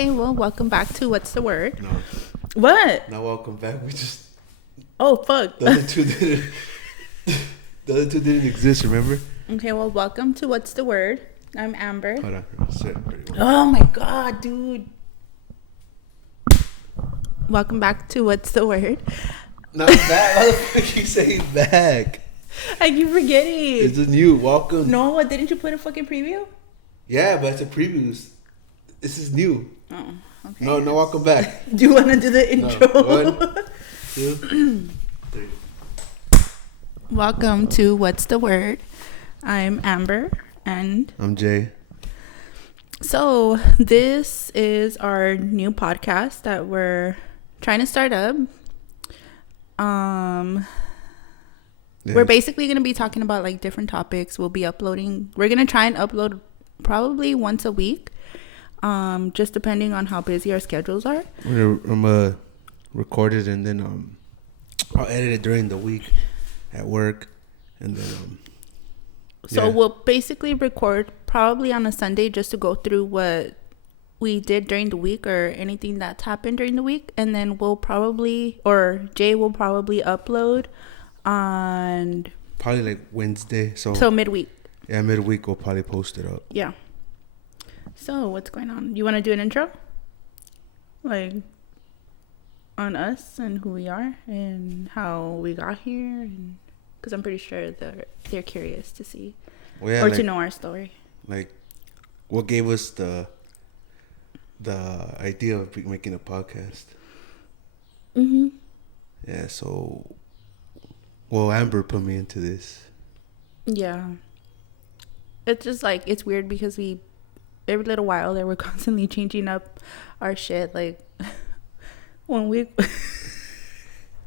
Okay, well, welcome back to What's the Word? No, What? not welcome back. We just Oh, fuck. the other two didn't. The other two didn't exist. Remember? Okay, well, welcome to What's the Word? I'm Amber. Hold on. Sit. Oh my god, dude. Welcome back to What's the Word? Not back. How the fuck you say back? I keep forgetting. It's just new. Welcome. No, what? Didn't you put a fucking preview? Yeah, but it's a preview. This is new. Oh, okay. No, welcome back. Do you want to do the intro? No. 1, 2, 3. Welcome to What's the Word? I'm Amber and I'm Jay. so this is our new podcast that we're trying to start up. Yeah. We're basically going to be talking about like different topics. We're going to try and upload probably once a week. Just depending on how busy our schedules are. I'm gonna record it and then I'll edit it during the week at work, and then So we'll basically record probably on a Sunday just to go through what we did during the week or anything that's happened during the week, and then Jay will probably upload on probably like Wednesday. So midweek. Yeah, midweek we'll probably post it up. Yeah. So what's going on? You want to do an intro? Like on us and who we are and how we got here, and because I'm pretty sure they're curious to see to know our story. Like, what gave us the idea of making a podcast? Mm-hmm. Yeah. So, Amber put me into this. Yeah. It's just like it's weird because every little while they were constantly changing up our shit. Like one week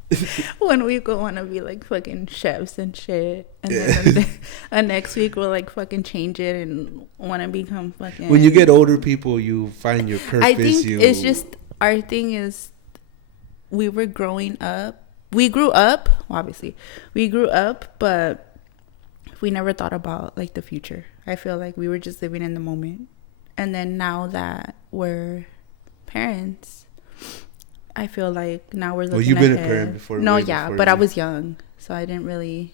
we want to be like fucking chefs and shit, and then the next week we'll like fucking change it and want to become fucking. When you get older, people, you find your purpose. I think it's just our thing is we were growing up. We grew up, obviously. We grew up, but we never thought about like the future. I feel like we were just living in the moment. And then now that we're parents, I feel like now we're looking ahead. Well, you've been a parent before. No, yeah, but I was young. So I didn't really...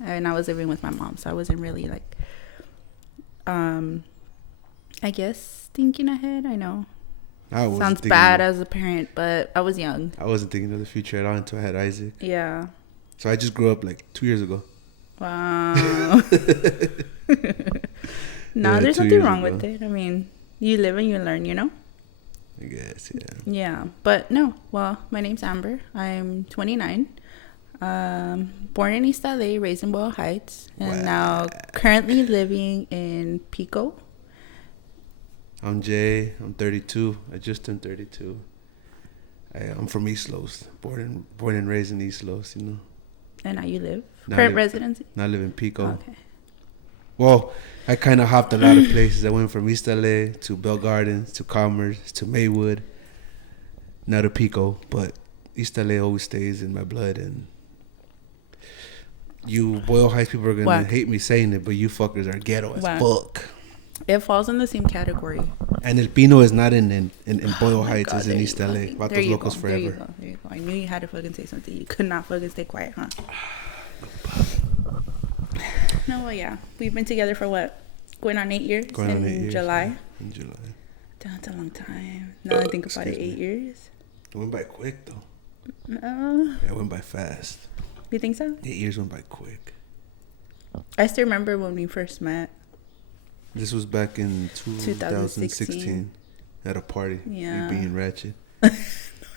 And I was living with my mom. So I wasn't really like... I guess thinking ahead. I know. Sounds bad as a parent, but I was young. I wasn't thinking of the future at all until I had Isaac. Yeah. So I just grew up like 2 years ago. Wow. No, there's nothing wrong with it. I mean, you live and you learn, you know? I guess, yeah. Yeah, but no. Well, my name's Amber. I'm 29. Born in East LA, raised in Boyle Heights, and now currently living in Pico. I'm Jay. I'm 32. I just turned 32. I'm from East Los. Born and raised in East Los, you know. And now you live? Current residency? Now I live in Pico. Okay. Well, I kind of hopped a lot of places. I went from East LA to Bell Gardens to Commerce to Maywood, now to Pico. But East LA always stays in my blood. And you Boyle Heights people are going to hate me saying it, but you fuckers are ghetto as fuck. It falls in the same category. And El Pino is not in Boyle Heights. It's in East LA. Vatos Locos forever. There you go. I knew you had to fucking say something. You could not fucking stay quiet, huh? No, well, yeah. We've been together for what? Going on 8 years? July. In July. That's a long time. Now I think about it, 8 years. It went by quick, though. Yeah, it went by fast. You think so? 8 years went by quick. I still remember when we first met. This was back in 2016 at a party. Yeah. You being ratchet.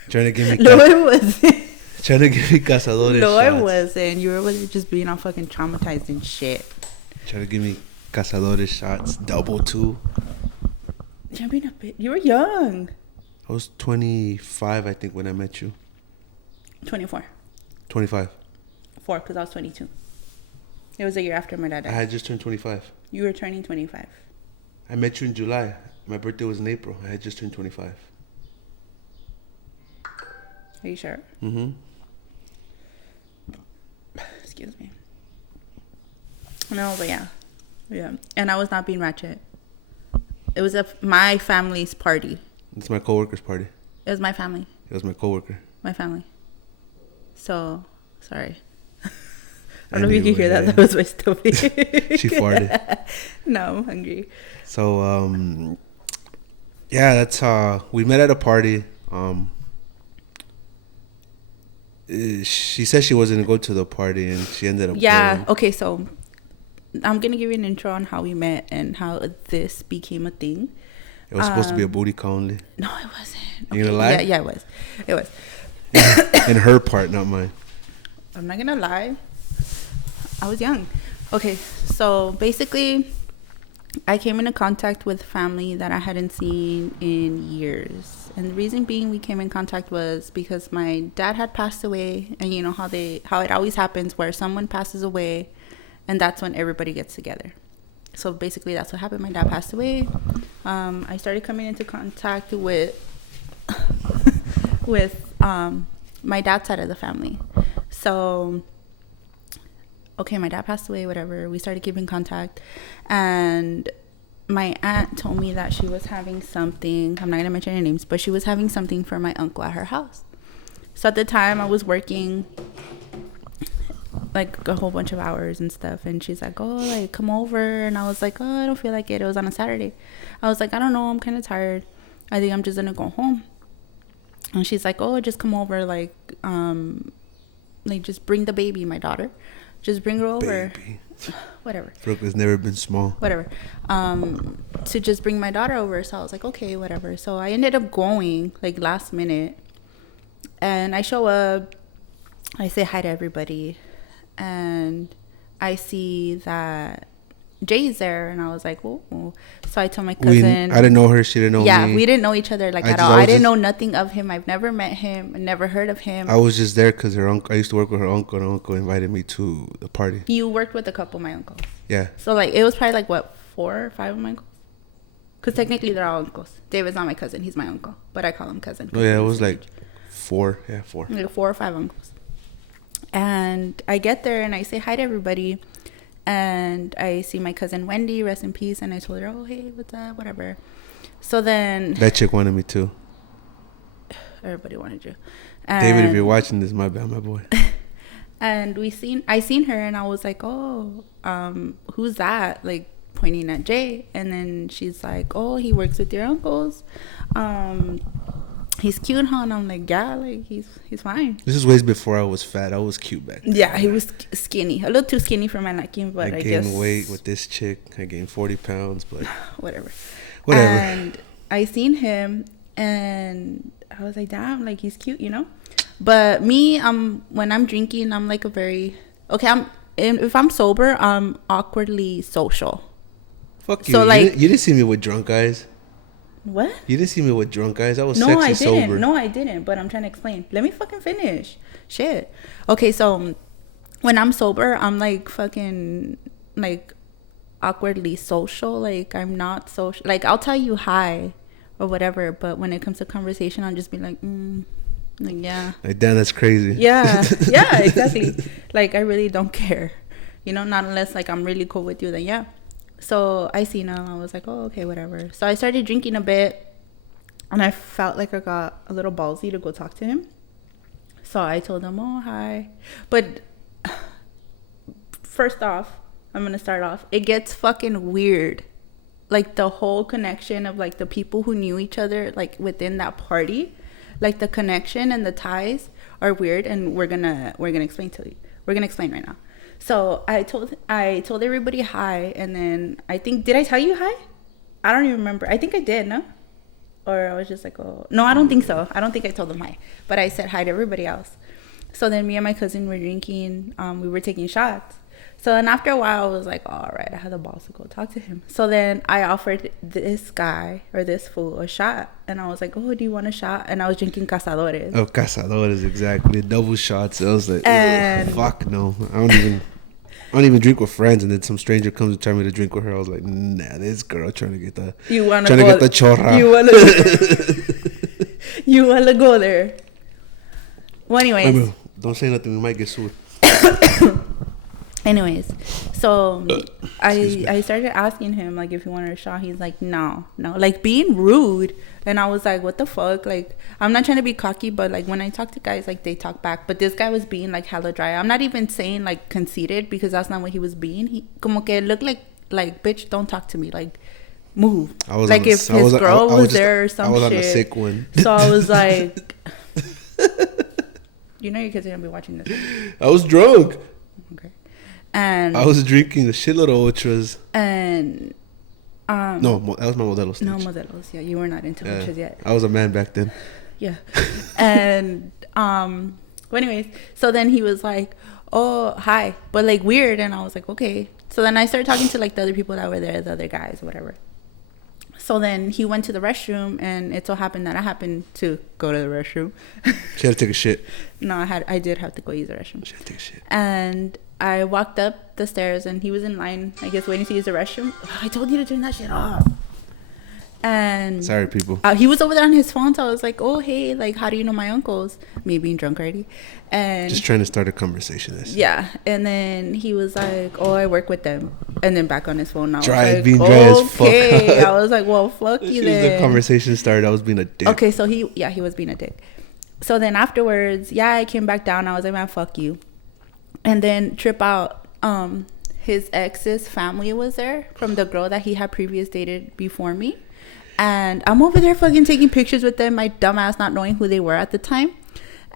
Trying to give me No, it wasn't. Trying to give me cazadores No, shots. I wasn't. You were just being all fucking traumatized and shit. Trying to give me cazadores shots, double two. You were young. I was 25, I think, when I met you. 24. 25. 4, because I was 22. It was a year after my dad died. I had just turned 25. You were turning 25. I met you in July. My birthday was in April. I had just turned 25. Are you sure? Mm-hmm. Excuse me. No, but yeah. Yeah. And I was not being ratchet. It was my family's party. It's my coworker's party. It was my family. It was my coworker. My family. So, sorry. I don't know if you can hear that. That was my stomach. She farted. No, I'm hungry. So, yeah, that's we met at a party. She said she wasn't going to go to the party, and she ended up going. Okay, so I'm going to give you an intro on how we met and how this became a thing. It was supposed to be a booty call only. No, it wasn't. Okay. You gonna lie? Yeah, it was. It was. In her part, not mine. I'm not gonna lie. I was young. Okay, so basically, I came into contact with family that I hadn't seen in years. And the reason being we came in contact was because my dad had passed away. And you know how it always happens where someone passes away and that's when everybody gets together. So basically that's what happened. My dad passed away. I started coming into contact with my dad's side of the family. So, okay, my dad passed away, whatever. We started keeping contact. And my aunt told me that she was having something. I'm not going to mention any names, but she was having something for my uncle at her house. So at the time I was working like a whole bunch of hours and stuff, and she's like, oh, like, come over. And I was like, oh, I don't feel like it. It was on a Saturday. I was like, I don't know, I'm kind of tired. I think I'm just gonna go home. And she's like, oh, just come over, like just bring the baby, my daughter, just bring her over. Baby. Whatever. Brooke has never been small. Whatever. To just bring my daughter over. So I was like, okay, whatever. So I ended up going like last minute, and I show up, I say hi to everybody, and I see that Jay's there, and I was like, oh. So I told my cousin. I didn't know her. She didn't know me. Yeah, we didn't know each other at all. I didn't know nothing of him. I've never met him. Never heard of him. I was just there because her uncle. I used to work with her uncle, and her uncle invited me to the party. You worked with a couple of my uncles. Yeah. So like it was probably like what, 4 or 5 of my uncles? Because technically they're all uncles. David's not my cousin. He's my uncle, but I call him cousin. Oh yeah, it was like 4. Yeah, 4. Like 4 or 5 uncles. And I get there and I say hi to everybody. And I see my cousin Wendy, rest in peace. And I told her, oh, hey, what's up, whatever. So then... That chick wanted me too. Everybody wanted you. And David, if you're watching this, my bad, my boy. And I seen her and I was like, oh, who's that? Like, pointing at Jay. And then she's like, oh, he works with your uncles. He's cute, huh? And I'm like, yeah, like he's fine. This is ways before I was fat. I was cute back then. Yeah, he was skinny, a little too skinny for my liking, but I guess. gained weight with this chick. I gained 40 pounds, but whatever. And I seen him, and I was like, damn, like he's cute, you know. But me, when I'm drinking, I'm like a very if I'm sober, I'm awkwardly social. Fuck you. So like, you didn't see me with drunk eyes. What? You didn't see me with drunk eyes. I was sexy sober. No, I didn't. But I'm trying to explain. Let me fucking finish. Shit. Okay, so when I'm sober, I'm like fucking like awkwardly social. Like I'm not social. Like I'll tell you hi or whatever. But when it comes to conversation, I'll just be like, like yeah. Like damn, that's crazy. Yeah, yeah, exactly. Like I really don't care. You know, not unless like I'm really cool with you. Then yeah. So I seen him. I was like, oh, okay, whatever. So I started drinking a bit, and I felt like I got a little ballsy to go talk to him. So I told him, oh, hi. But first off, I'm going to start off. It gets fucking weird. Like the whole connection of like the people who knew each other, like within that party, like the connection and the ties are weird. And we're gonna explain to you. We're going to explain right now. So I told everybody hi, and then did I tell you hi? I don't even remember. I think I did, no? Or I was just like, oh, no, I don't think so. I don't think I told them hi, but I said hi to everybody else. So then me and my cousin were drinking. We were taking shots. So then after a while, I was like, oh, all right, I had the balls to go talk to him. So then I offered this guy or this fool a shot. And I was like, oh, do you want a shot? And I was drinking Cazadores. Oh, Cazadores, exactly. Double shots. I was like, fuck no. I don't even drink with friends. And then some stranger comes and tells me to drink with her. I was like, nah, this girl trying to get the chorra. You want to go there. Well, anyways. Don't say nothing. We might get sued. Anyways, so I started asking him like if he wanted a shot. He's like, no, like being rude. And I was like, what the fuck? Like, I'm not trying to be cocky, but like when I talk to guys, like they talk back. But this guy was being like hella dry. I'm not even saying like conceited, because that's not what he was being. He como que looked like bitch, don't talk to me. Like, move. Like if his girl was there or some shit. I was on a sick one. So I was like, you know your kids are gonna be watching this. I was drunk. Okay. And I was drinking a shitload of Ultras. And no, that was my Modelo stage. No, Modelos. Yeah, you were not into Ultras yet. I was a man back then. Yeah. And well, anyways, so then he was like, oh, hi, but like weird. And I was like, okay. So then I started talking to like the other people that were there, the other guys, whatever. So then he went to the restroom, and it so happened that I happened to go to the restroom. She had to take a shit. No, I did have to go use the restroom. She had to take a shit. And I walked up the stairs, and he was in line, I guess, waiting to use the restroom. I told you to turn that shit off. And sorry, people. He was over there on his phone, so I was like, oh, hey, like, how do you know my uncles? Me being drunk already. And just trying to start a conversation. Yeah. And then he was like, oh, I work with them. And then back on his phone. I was like, being dry as fuck. I was like, well, fuck you then. The conversation started, I was being a dick. Okay, so he was being a dick. So then afterwards, I came back down. I was like, man, fuck you. And then trip out, his ex's family was there from the girl that he had previously dated before me. And I'm over there fucking taking pictures with them, my dumb ass not knowing who they were at the time.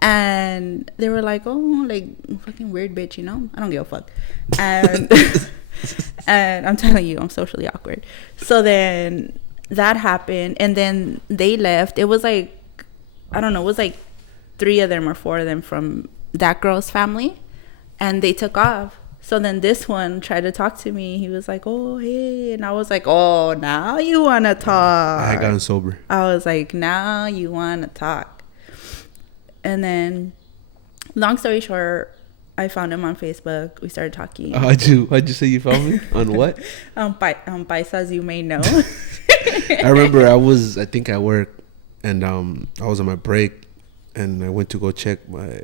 And they were like, oh, like, fucking weird bitch, you know? I don't give a fuck. And, and I'm telling you, I'm socially awkward. So then that happened. And then they left. It was like, I don't know, it was like 3 of them or 4 of them from that girl's family. And they took off. So then this one tried to talk to me. He was like, oh, hey. And I was like, oh, now you want to talk. I had gotten sober. I was like, now you want to talk. And then, long story short, I found him on Facebook. We started talking. How'd you say you found me? On what? Paisas, you may know. I remember I think at work. And I was on my break. And I went to go check my...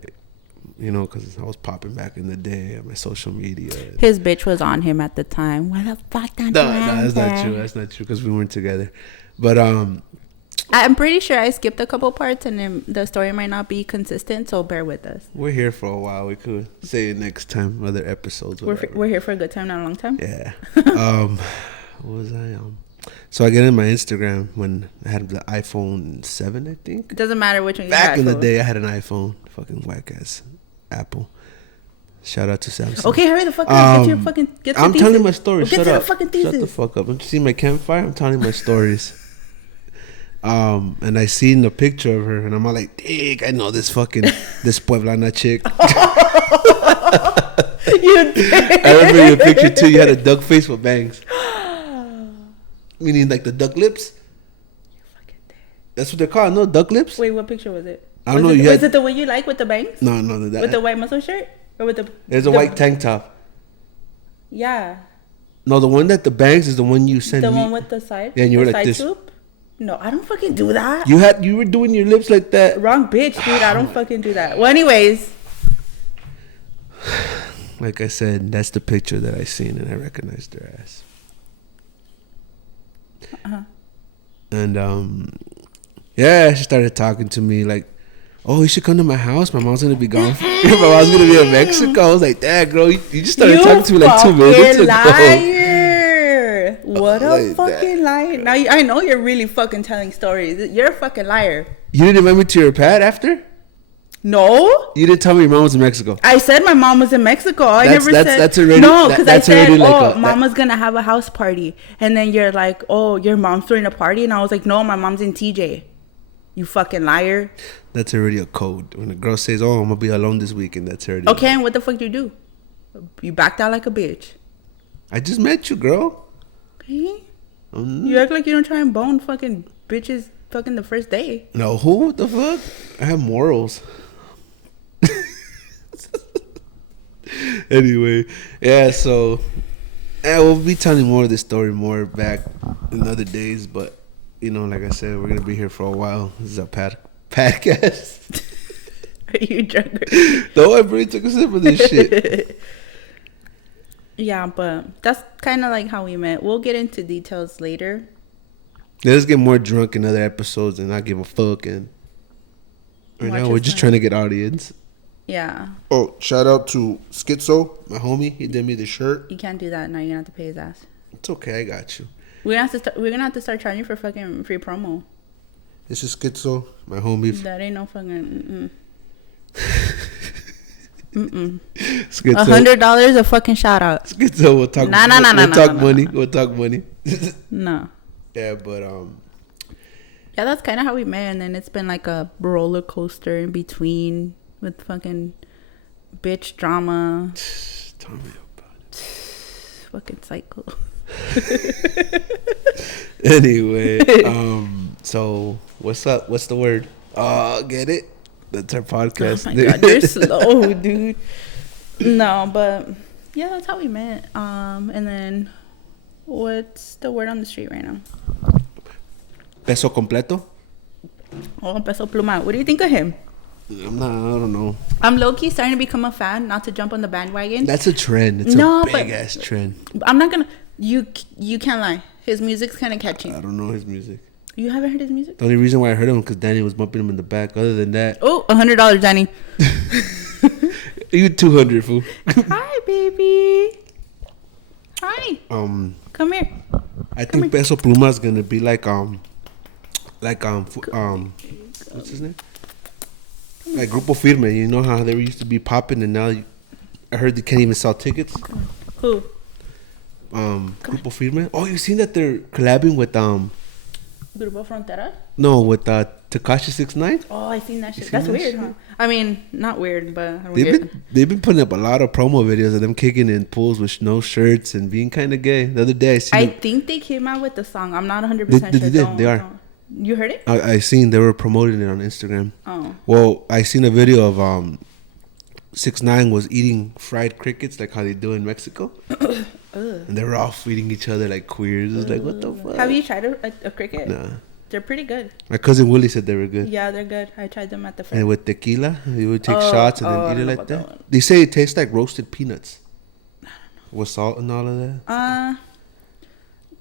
You know, because I was popping back in the day on my social media. His bitch was on him at the time. Why the fuck don't No, that's not true. That's not true because we weren't together. But I'm pretty sure I skipped a couple parts, and then the story might not be consistent. So bear with us. We're here for a while. We could say it next time, other episodes. We're here for a good time, not a long time. Yeah. What was I on? So I get in my Instagram when I had the iPhone 7, I think. It doesn't matter which one you Back in the day, I had an iPhone. Fucking whack ass Apple. Shout out to Samsung. Okay, hurry the fuck up. I'm telling my story. Shut up. Shut the fuck up. Don't you see my campfire? I'm telling my stories. And I seen the picture of her, and I'm all like, "Dick, I know this Pueblana chick." You did. I remember your picture too. You had a duck face with bangs. Meaning like the duck lips. You fucking did. That's what they're called. No, duck lips. Wait, what picture was it? I don't know. Was it the one you like with the bangs? No. With the white muscle shirt? Or with the... There's a white tank top. Yeah. No, the one that the bangs is the one you sent me. The one with the side? Yeah, and you were like this. Swoop? No, I don't fucking do that. You were doing your lips like that. Wrong bitch, dude. I don't fucking do that. Well, anyways. Like I said, that's the picture that I seen, and I recognized her ass. Uh-huh. And, yeah, she started talking to me like, oh, you should come to my house. My mom's going to be gone. My mom's going to be in Mexico. I was like, Dad, girl, you just started talking to me like 2 minutes ago. Liar. What a fucking liar. Now, I know you're really fucking telling stories. You're a fucking liar. You didn't invite me to your pad after? No. You didn't tell me your mom was in Mexico. I said my mom was in Mexico. I never said. That's already. No, because I said, like mama's going to have a house party. And then you're like, oh, your mom's throwing a party? And I was like, no, my mom's in TJ. You fucking liar. That's already a code. When a girl says, oh, I'm going to be alone this weekend, that's already. Okay, and what the fuck do you do? You backed out like a bitch. I just met you, girl. Okay. You act like you don't try and bone fucking bitches fucking the first day. No, who? What the fuck? I have morals. Anyway, yeah, so we'll be telling more of this story more back in other days, but you know, like I said, we're gonna be here for a while. This is a podcast. Are you drunk? No, I really took a sip of this shit. Yeah, but that's kind of like how we met. We'll get into details later. Let's get more drunk in other episodes and not give a fuck. And right now, we're just trying to get audience. Yeah. Oh, shout out to Schizo, my homie. He did me the shirt. You can't do that now. You're gonna have to pay his ass. It's okay. I got you. We're gonna have to start charging for fucking free promo. This is Schizo, my homie. That ain't no fucking. Schizo. $100 a fucking shout out. Schizo, we'll talk. We'll talk money. We'll talk money. No. Yeah, but Yeah, that's kind of how we met, and then it's been like a roller coaster in between with fucking bitch drama. Tell me about it. Fucking psycho. Anyway, so what's up? What's the word? Get it? That's our podcast. Oh my god, you're slow, dude. No, but yeah, that's how we met. And then what's the word on the street right now? Peso completo? Oh, Peso Pluma. What do you think of him? I don't know. I'm low-key starting to become a fan, not to jump on the bandwagon. That's a trend. It's a big-ass trend. I'm not gonna... You can't lie. His music's kind of catchy. I don't know his music. You haven't heard his music? The only reason why I heard him because Danny was bumping him in the back. Other than that... Oh, $100, Danny. You 200, fool. Hi, baby. Hi. Come here. I think Peso Pluma is gonna be like what's his name? Like Grupo Firme. You know how they used to be popping, and now I heard they can't even sell tickets. Who? Grupo Firme. Oh, you seen that they're collabing with Grupo Frontera? No, with Tekashi 6ix9ine. Oh, I seen that shit. That's weird, huh? I mean, not weird, but they've been putting up a lot of promo videos of them kicking in pools with no shirts and being kind of gay. The other day I think they came out with the song. I'm not 100% sure. They are. Don't. You heard it? I seen they were promoting it on Instagram. Oh. Well, I seen a video of 6ix9ine was eating fried crickets like how they do in Mexico. And they were all feeding each other like queers. It's like, what the fuck? Have you tried a cricket? Nah. They're pretty good. My cousin Willie said they were good. Yeah, they're good. I tried them at the fair. And with tequila, you would take shots and then eat it like that. They say it tastes like roasted peanuts. I don't know. With salt and all of that.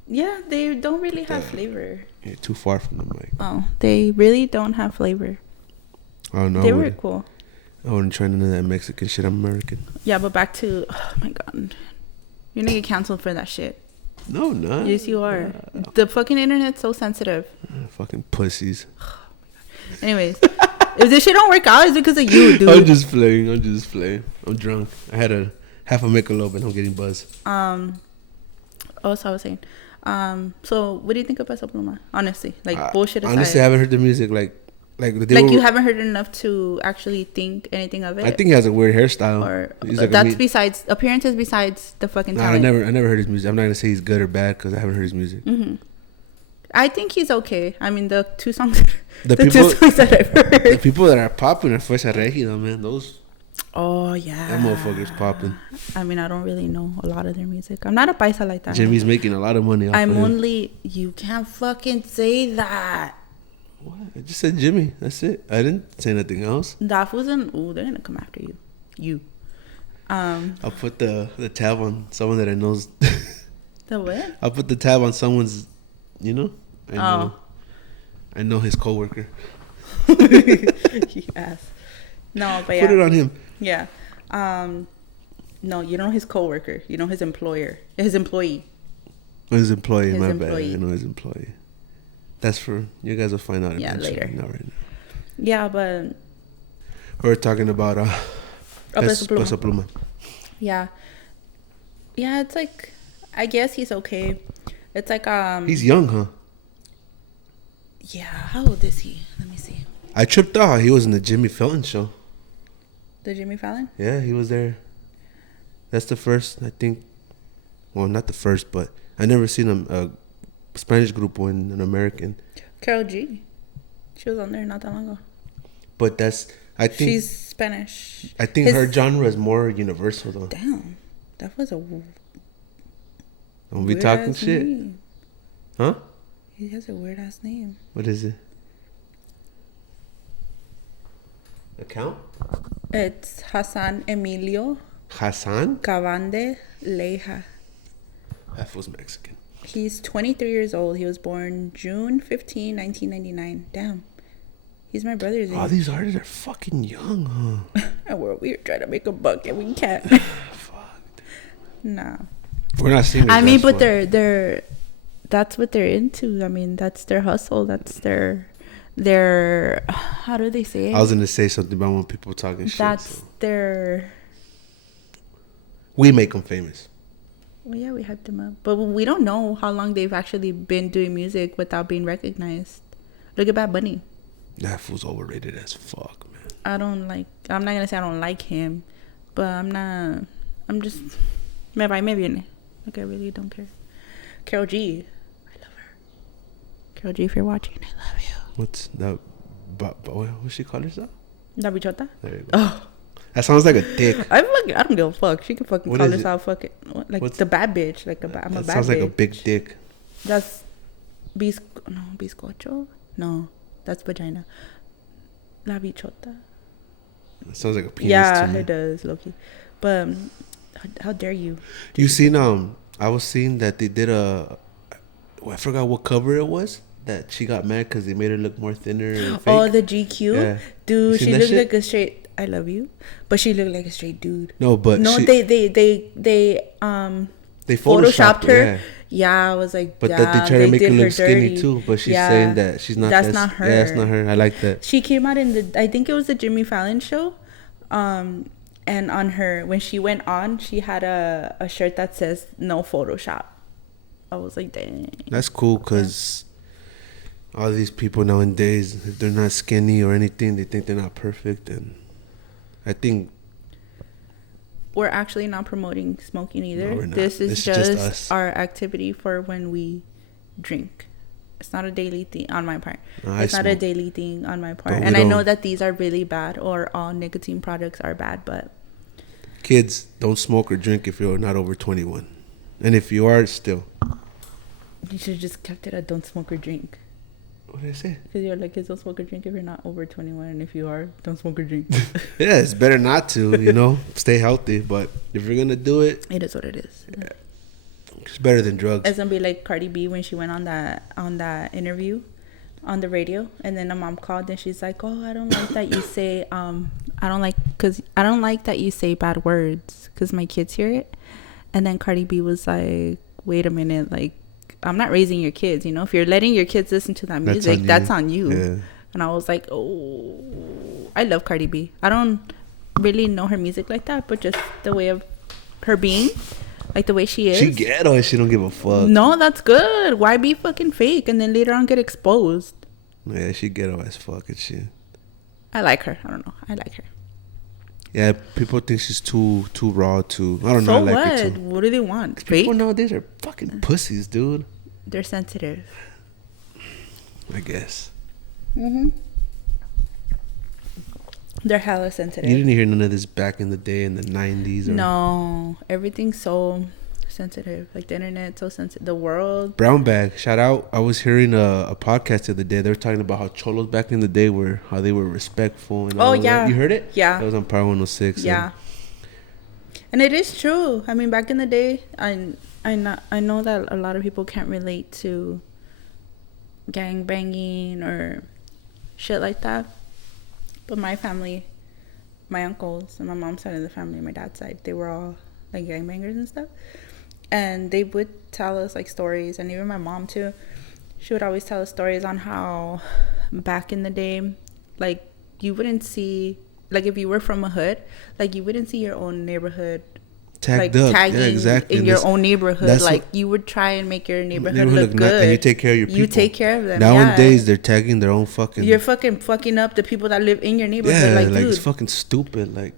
Yeah, they don't really have flavor. You're too far from the mic. Oh, they really don't have flavor. Oh no, they were cool. I wouldn't try none of that Mexican shit. I'm American. Yeah, but back to, oh my god, you're gonna get canceled for that shit. No, not. Yes, you are. The fucking internet's so sensitive. Fucking pussies. Anyways, if this shit don't work out, it's because of you, dude. I'm just playing. I'm drunk. I had a half a Michelob and I'm getting buzzed. Oh, so I was saying. So what do you think of Peso Pluma? Honestly, like bullshit aside. Honestly, I haven't heard the music. Like you haven't heard it enough to actually think anything of it. I think he has a weird hairstyle. Or that's besides appearances. Besides the fucking talent. I never heard his music. I'm not gonna say he's good or bad because I haven't heard his music. Mm-hmm. I think he's okay. I mean, the two songs. The two songs that I've heard. The people that are popping are Fuerza Regida, man. Those. Oh yeah. That motherfucker's popping. I mean, I don't really know a lot of their music. I'm not a paisa like that. Jimmy's making a lot of money off I'm of him. only. You can't fucking say that. What? I just said Jimmy. That's it. I didn't say nothing else. That wasn't. Ooh, they're gonna come after you. You. I'll put the tab on someone that I knows. The what? I'll put the tab on someone's. You know. I know his coworker. Yes. No, but yeah. Put it on him. Yeah. No, you don't know his coworker. You know his employer. His employee. His employee. My bad. You know his employee. That's for you guys will find out. Yeah, later. Not right now. Yeah, but we're talking about Peso Pluma. Yeah. Yeah, it's like I guess he's okay. It's like he's young, huh? Yeah. How old is he? Let me see. I tripped out. He was in the Jimmy Fallon show. The Jimmy Fallon? Yeah, he was there. That's the first, I think. Well, not the first, but I never seen a Spanish group in an American. Karol G. She was on there not that long ago. But I think she's Spanish. I think her genre is more universal though. Damn, that was a. Don't be talking shit, name. Huh? He has a weird ass name. What is it? Account? It's Hassan Emilio Hassan? Cavande Leija. That fool's Mexican. He's 23 years old. He was born June 15, 1999. Damn. He's my brother's age. Oh, these artists are fucking young, huh? And we're trying to make a buck and we can't. Fuck. Nah. We're not singers. I mean, but why. they're that's what they're into. I mean, that's their hustle. That's their how do they say it? I was gonna say something about when people talking shit. That's their. We make them famous. Well, yeah, we hyped them up, but we don't know how long they've actually been doing music without being recognized. Look at Bad Bunny. That fool's overrated as fuck, man. I'm not gonna say I don't like him, but I'm just. Me va y me viene. Like, I really don't care. Carol G. I love her. Carol G, if you're watching, I love you. What's that? What she call herself? La bichota? There you go. Oh. That sounds like a dick. I don't give a fuck. She can fucking What call is it? herself fucking like the bad bitch. Like I'm a bad bitch. That sounds like a big dick. That's bizcocho? No, that's vagina. La bichota. It sounds like a penis. Yeah, to me. it does, Loki. But how dare you? You seen I was seeing that they did I forgot what cover it was. That she got mad because they made her look more thinner and fake. Oh, the GQ, Yeah. dude. Seen She that looked shit? like a straight. I love you, but she looked like a straight dude. No, but No, she, they photoshopped her. Yeah. Yeah, I was like, But that they try to make her look skinny too. But she's Yeah. saying that she's not. That's not her. Yeah, that's not her. I like that. She came out in I think it was the Jimmy Fallon show, and on her when she went on, she had a shirt that says "No Photoshop." I was like, dang. That's cool because all these people nowadays, if they're not skinny or anything, they think they're not perfect, and I think We're actually not promoting smoking either. No, we're not. This is This is just just us. our activity for when we drink. It's not a daily thing on my part. No, I It's not a smoke. daily thing on my part. But we And I know don't- that these are really bad, or all nicotine products are bad, but kids don't smoke or drink if you're not over 21, and if you are, still. you should have just kept it at don't smoke or drink. What did I say? Because you're like, kids don't smoke or drink if you're not over 21. And if you are, don't smoke or drink. Yeah, it's better not to, stay healthy. But if you're gonna do it, It is what it is. it's better than drugs. It's gonna be like Cardi B when she went on that interview on the radio, and then a mom called and she's like, "Oh, I don't like that you say I don't like that you say bad words because my kids hear it." And then Cardi B was like, "Wait a minute, like I'm not raising your kids, if you're letting your kids listen to that music, that's on you." Yeah. And I was like, "Oh, I love Cardi B. I don't really know her music like that, but just the way of her being." Like the way she is. She ghetto and she don't give a fuck. No, that's good. Why be fucking fake and then later on get exposed? Yeah, she ghetto as fuck and shit. I like her. I don't know. I like her. Yeah, people think she's too raw too. I don't know. So I like what? her too. What do they want? Fake? People nowadays are fucking pussies, dude. They're sensitive. I guess. They're hella You sensitive. didn't hear none of this back in the day in the 90s or No. Everything's so sensitive. Like the internet, so sensitive. The world. Brown bag, shout out. I was hearing a podcast the other day. They were talking about how cholos back in the day how they were respectful and all yeah. that. You heard it? Yeah. That was on Power 106. Yeah. And it is true. I mean, back in the day, I know that a lot of people can't relate to gang banging or shit like that. But my family, my uncles and my mom's side of the family, my dad's side, they were all like gangbangers and stuff. And they would tell us like stories, and even my mom too. She would always tell us stories on how back in the day, like you wouldn't see, like if you were from a hood, like you wouldn't see your own neighborhood Tagged like up. tagging Yeah, exactly. in And your that's- own neighborhood. that's Like what- you would try and make your neighborhood Neighborhood look good. and you take care of your people. You take care of them. Nowadays, yeah. they're tagging their own fucking... You're fucking up the people that live in your neighborhood. Yeah, like, like dude, it's fucking stupid. Like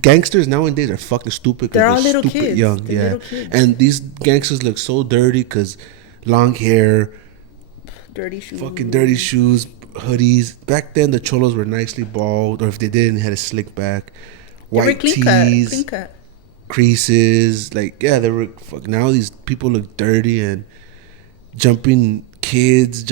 gangsters nowadays are fucking stupid. 'Cause They're all little stupid kids. Young, They're yeah. little kids. And these gangsters look so dirty because long hair, dirty shoes. fucking dirty shoes, hoodies. Back then, the cholos were nicely bald, or if they didn't, had a slick back, They were white clean tees, cut. creases. Like, yeah, they were. Fuck, now these people look dirty and jumping. It's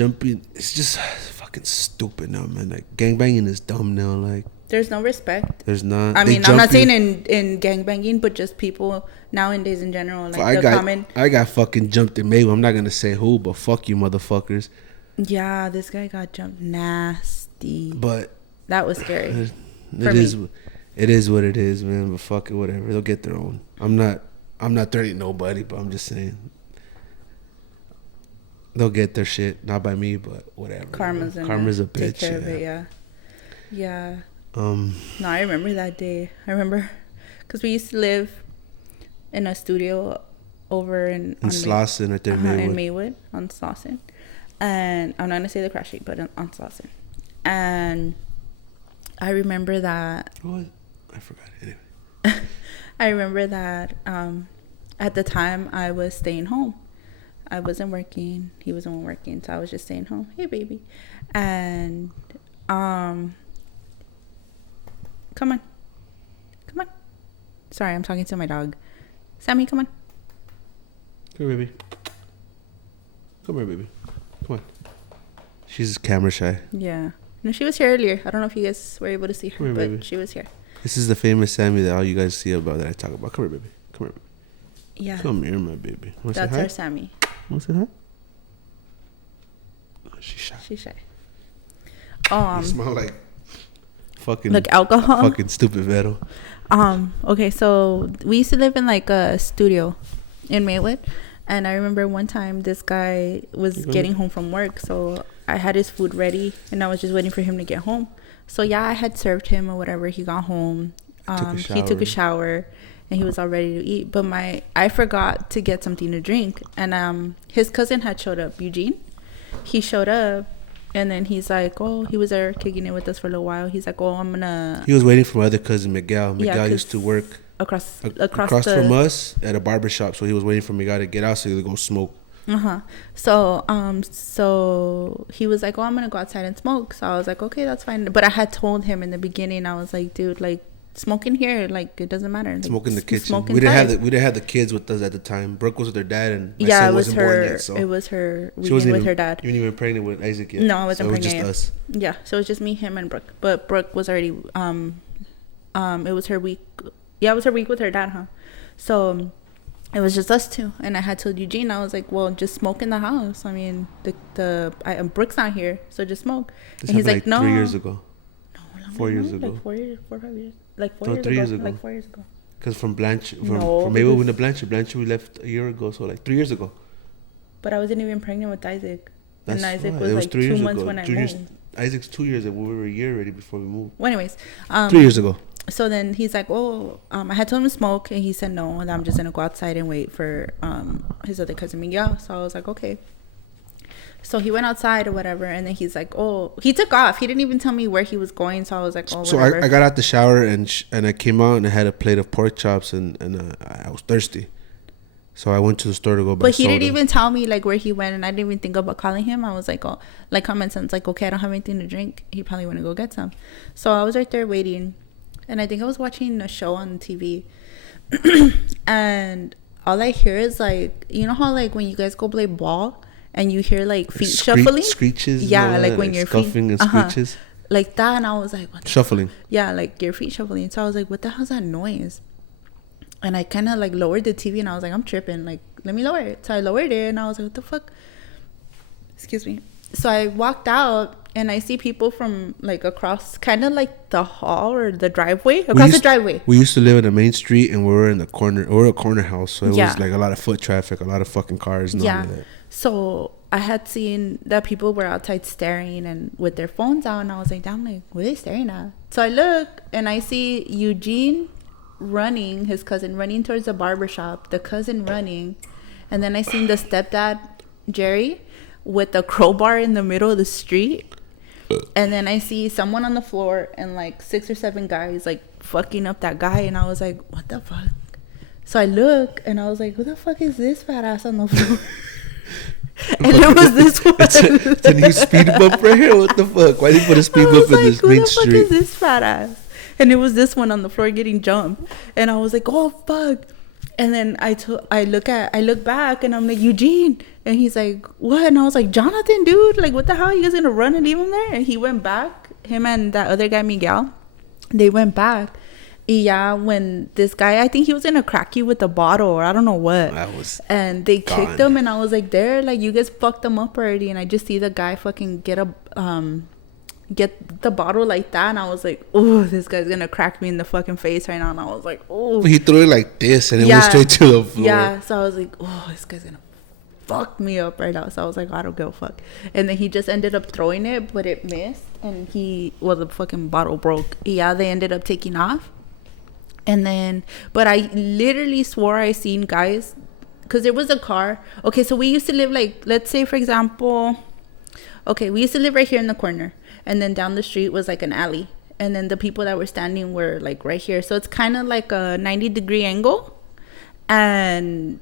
just fucking stupid now, man. Like, gangbanging is dumb now. Like, There's no respect. There's not. I They mean, I'm not jump you. saying in gangbanging, but just people nowadays in general. Like I got fucking jumped in Maywood. I'm not gonna say who, but fuck you, motherfuckers. Yeah, this guy got jumped nasty. But That was scary. it is what it is, man. But fuck it, whatever. They'll get their own. I'm not threatening nobody, but I'm just saying they'll get their shit. Not by me, but whatever. Karma's a bitch. Take care of it, yeah. No, I remember that day. I remember because we used to live in a studio over in Slauson, right there in Maywood on Slauson, and I'm not gonna say the crash rate, but on Slauson, and I remember that. What? I forgot it. Anyway. I remember that at the time I was staying home. I wasn't working. He wasn't working, so I was just staying home. Hey, baby, and come on. Sorry, I'm talking to my dog. Sammy, come on. Come here, baby. Come here, baby. Come on. She's camera shy. Yeah. No, she was here earlier. I don't know if you guys were able to see her, Come here, but baby. she was here. This is the famous Sammy that all you guys see about that I talk about. Come here, baby. Come here. Yeah. Come here, my baby. That's our Sammy. Want to say hi? Oh, she's shy. She's shy. You smell like fucking like alcohol. Fucking stupid Vero. Okay, so we used to live in like a studio in Maywood, and I remember one time this guy was getting home from work, so I had his food ready and I was just waiting for him to get home. So yeah, I had served him or whatever. He got home. He took a shower and he was all ready to eat, but I forgot to get something to drink, and his cousin had showed up, Eugene. He showed up, and then he's like, oh, he was there kicking it with us for a little while. He's like, oh, He was waiting for my other cousin, Miguel. Miguel used to work across from us at a barber shop, so he was waiting for Miguel to get out so he could go smoke. So he was like, oh, I'm gonna go outside and smoke. So I was like, okay, that's fine. But I had told him in the beginning, I was like, dude, like, smoke in here, like, it doesn't matter. Like, smoke in the kitchen. We didn't have the kids with us at the time. Brooke was with her dad, and my son wasn't born yet, so it was her. She wasn't with her dad. You weren't even pregnant with Isaac yet. No, I wasn't pregnant. So it was just us. Yeah, so it was just me, him, and Brooke. But Brooke was already it was her week. Yeah, it was her week with her dad, huh? So it was just us two, and I had told Eugene, I was like, well, just smoke in the house. I mean, Brooke's not here, so just smoke. This and he's like, no. 3 years ago. No, 4 years ago. Like 4 years, 4 or 5 years. Like 4 No, years 3 ago. years ago. Like 4 years ago. Because from maybe we went to Blanchard we left a year ago, so like 3 years ago. But I wasn't even pregnant with Isaac. That's and Isaac right. was like 2 months when I moved. Isaac's 2 years, and we were a year already before we moved. Well, anyways. 3 years ago. So then he's like, oh, I had told him to smoke, and he said no, and I'm just going to go outside and wait for his other cousin Miguel. So I was like, okay. So he went outside or whatever, and then he's like, oh, he took off. He didn't even tell me where he was going, so I was like, oh, whatever. So I got out the shower, and I came out, and I had a plate of pork chops, and I was thirsty. So I went to the store to go buy But he didn't even tell me, like, where he went, and I didn't even think about calling him. I was like, oh, like, common sense, like, okay, I don't have anything to drink. He probably want to go get some. So I was right there waiting, and I think I was watching a show on TV, and all I hear is, like, you know how, like, when you guys go play ball, and you hear, like, feet shuffling? Screeches? Yeah, like when your feet... Scuffing and screeches? Like that, and I was like, what the shuffling. Yeah, like your feet shuffling. So I was like, what the hell's that noise? And I kind of like lowered the TV, and I was like, I'm tripping. Like, let me lower it. So I lowered it, and I was like, what the fuck? Excuse me. So I walked out, and I see people from like across, kind of like the hall or the driveway, the driveway. We used to live in a main street, and we were in the corner. We were a corner house, so it was like a lot of foot traffic, a lot of fucking cars, and all of that. So I had seen that people were outside staring and with their phones out, and I was like, damn, like, what are they staring at? So I look, and I see Eugene running, his cousin running towards the barbershop, the cousin running, and then I seen the stepdad, Jerry, with a crowbar in the middle of the street. And then I see someone on the floor and like 6 or 7 guys like fucking up that guy, and I was like, what the fuck? So I look, and I was like, who the fuck is this fat ass on the floor? And it was this one. It's a new speed bump right here. What the fuck? Why did you put a speed bump in this main street? Who the fuck is this fat ass? And it was this one on the floor getting jumped, and I was like, oh fuck. And then I look back, and I'm like, Eugene, and he's like, what? And I was like, Jonathan, dude, like, what the hell? You guys gonna run and leave him there? And he went back, him and that other guy Miguel, They went back. Yeah, when this guy, I think he was gonna crack you with a bottle or I don't know what. And they kicked him, and I was like, "There, like you guys fucked them up already." And I just see the guy fucking get the bottle like that, and I was like, "Oh, this guy's gonna crack me in the fucking face right now." And I was like, "Oh." He threw it like this, and it went straight to the floor. Yeah, so I was like, "Oh, this guy's gonna fuck me up right now." So I was like, "I don't give a fuck." And then he just ended up throwing it, but it missed, and the fucking bottle broke. Yeah, they ended up taking off. And then, but I literally swore I seen guys, because there was a car. Okay, so we used to live like, let's say for example, okay, we used to live right here in the corner, and then down the street was like an alley, and then the people that were standing were like right here. So it's kind of like a 90-degree angle, and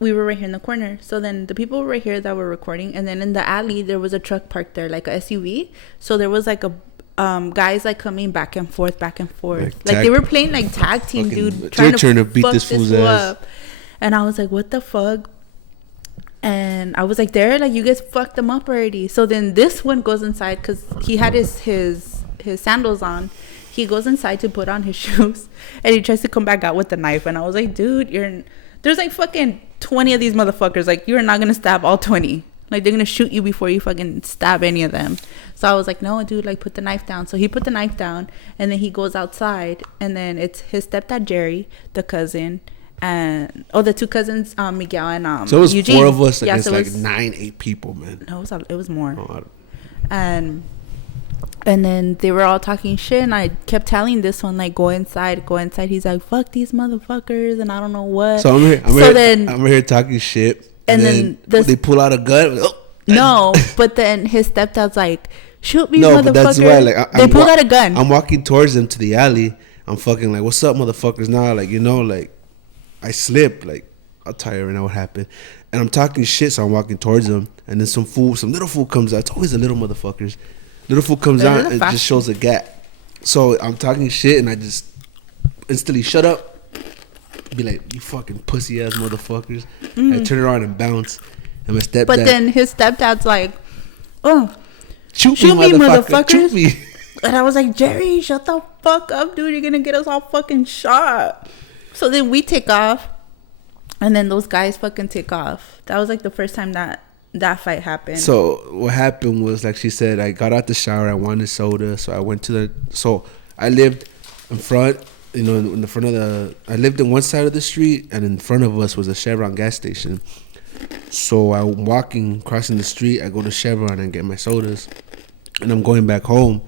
we were right here in the corner. So then the people were right here that were recording, and then in the alley there was a truck parked there, like a SUV. So there was like a guys like coming back and forth, like they were playing like tag team, dude, trying to beat this fool's ass up. And I was like, what the fuck? And I was like, there, like you guys fucked them up already. So then this one goes inside, because he had his sandals on. He goes inside to put on his shoes, and he tries to come back out with the knife. And I was like, dude, there's like fucking 20 of these motherfuckers. Like, you're not gonna stab all 20. Like, they're gonna shoot you before you fucking stab any of them. So I was like, no, dude, like, put the knife down. So he put the knife down, and then he goes outside, and then it's his stepdad, Jerry, the cousin, and, the two cousins, Miguel and so it was Eugene. 4 of us against so like 9-8 people, man. No, it was more. And then they were all talking shit, and I kept telling this one, like, go inside. He's like, fuck these motherfuckers, and I don't know what. So I'm here talking shit. And then they pull out a gun. No, but then his stepdad's like, shoot me, motherfucker. But that's why, like, they pulled out a gun. I'm walking towards them to the alley. I'm fucking like, what's up, motherfuckers? Now, like, like, I slipped. Like, I'll tell you right now what happened. And I'm talking shit, so I'm walking towards them. And then some little fool comes out. It's always the little motherfuckers. Little fool comes out and just shows a gap. So I'm talking shit, and I just instantly shut up. Be like, you fucking pussy ass motherfuckers. I turn around and bounce. And my stepdad. But then his stepdad's like, oh, shoot me, motherfuckers. Shoot me. And I was like, Jerry, shut the fuck up, dude. You're gonna get us all fucking shot. So then we take off. And then those guys fucking take off. That was like the first time that fight happened. So what happened was, like she said, I got out the shower. I wanted soda. So I went to so I lived in front. In the front of I lived in one side of the street, and in front of us was a Chevron gas station. So I'm walking, crossing the street. I go to Chevron and get my sodas, and I'm going back home,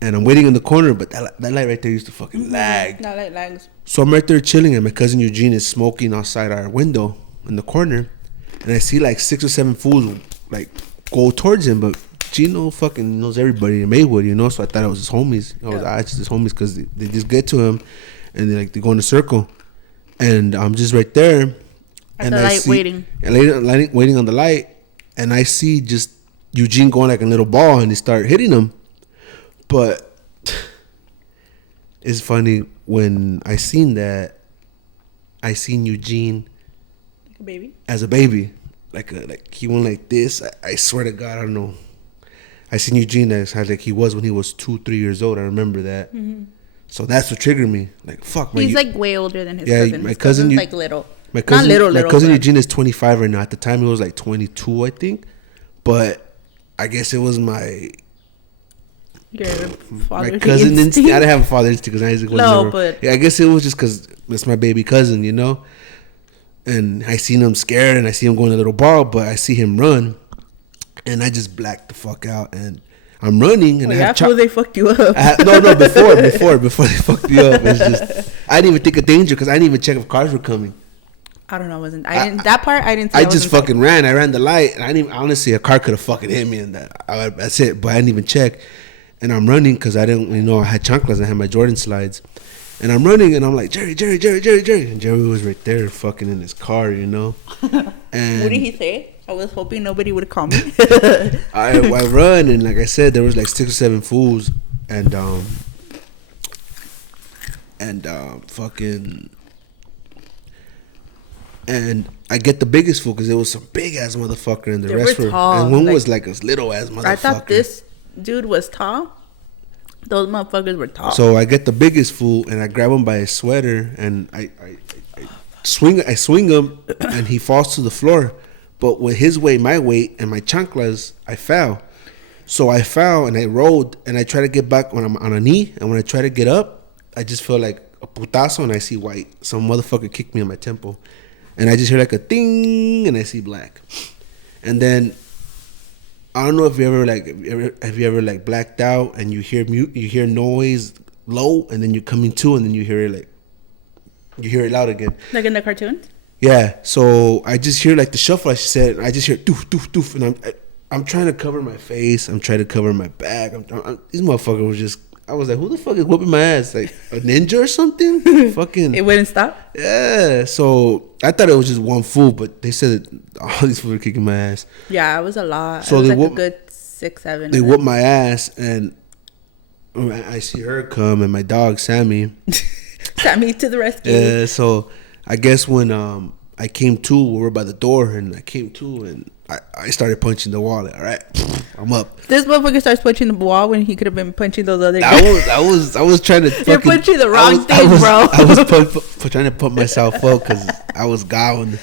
and I'm waiting in the corner. But that light right there used to fucking lag. That light lags. So I'm right there chilling, and my cousin Eugene is smoking outside our window in the corner, and I see like 6 or 7 fools like go towards him, but Gino fucking knows everybody in Maywood, so I thought it was his homies. It's his homies, because they just get to him, and they go in a circle, and I'm just right there, and the light waiting, and waiting on the light, and I see just Eugene going like a little ball, and they start hitting him. But it's funny, when I seen that, I seen Eugene like a baby, as a baby, like he went like this. I swear to God, I don't know. I seen Eugene as like he was when he was 2-3 years old. I remember that. Mm-hmm. So that's what triggered me. Like, fuck. He's like way older than his cousin. My cousin's like little. My cousin Eugene is 25 right now. At the time, he was like 22, I think. But I guess it was my cousin instinct. I didn't have a father instinct because Isaac wasn't. But I guess it was just because it's my baby cousin, And I seen him scared, and I see him going a little ball, but I see him run. And I just blacked the fuck out, and I'm running. And after they fucked you up. Before they fucked me up. It's just, I didn't even think of danger because I didn't even check if cars were coming. I don't know. I didn't. That part I didn't. I just fucking ran. I ran the light, and I didn't. Honestly, a car could have fucking hit me, and that's it. But I didn't even check. And I'm running because I didn't. I had chanclas. I had my Jordan slides, and I'm running, and I'm like, Jerry. And Jerry was right there, fucking in his car, And what did he say? I was hoping nobody would call me. I run, and like I said, there was like 6 or 7 fools, and fucking, and I get the biggest fool because there was some big ass motherfucker in the rest were tall, and one was like a little ass motherfucker. I thought this dude was tall, Those motherfuckers were tall. So I get the biggest fool and I grab him by his sweater and I swing him and he falls to the floor. But with his weight, my weight, and my chanclas, I fell. So I fell and I rolled and I try to get back when I'm on a knee. And when I try to get up, I just feel like a putazo and I see white. Some motherfucker kicked me in my temple. And I just hear like a ding and I see black. And then I don't know if you ever like blacked out and you hear noise low and then you're coming to and then you hear it loud again. Like in the cartoons? Yeah. So I just hear like the shuffle, I said, and I just hear doof doof doof, and I'm trying to cover my face, I'm trying to cover my back. This motherfucker was just. I was like, who the fuck is whooping my ass? Like a ninja or something? Fucking. It wouldn't stop? Yeah. So I thought it was just one fool, but they said all these fools were kicking my ass. Yeah, it was a lot. So it was they like a good 6, 7. They whooped my ass, and I see her come, and my dog Sammy. Sammy to the rescue. Yeah. So I guess when I came to, we were by the door, and I came to, and I started punching the wall. Like, all right, I'm up. This motherfucker starts punching the wall when he could have been punching those other guys. I was trying to. You're punching the wrong thing, bro. I was trying to put myself up because I was gone.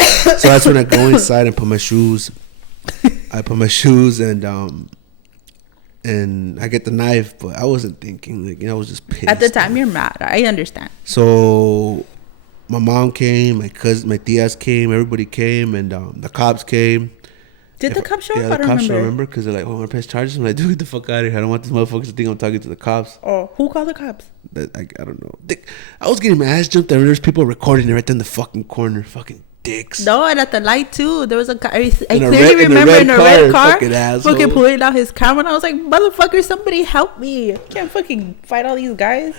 So that's when I go inside and put my shoes. I put my shoes and I get the knife, but I wasn't thinking. Like, I was just pissed. At the time, you're mad. I understand. So my mom came, my cousin, my tias came, everybody came, and the cops came. Did the cops show up? Yeah, the cops don't remember because they're like, "Oh, I want to press charges." I'm like, "Dude, get the fuck out of here! I don't want these motherfuckers to think I'm talking to the cops." Oh, who called the cops? I don't know. I was getting my ass jumped, and there's people recording it right there in the fucking corner. Fucking dicks. No, and at the light too. There was a guy. I clearly remember in a red car, fucking pulling out his camera. And I was like, "Motherfucker, somebody help me! I can't fucking fight all these guys."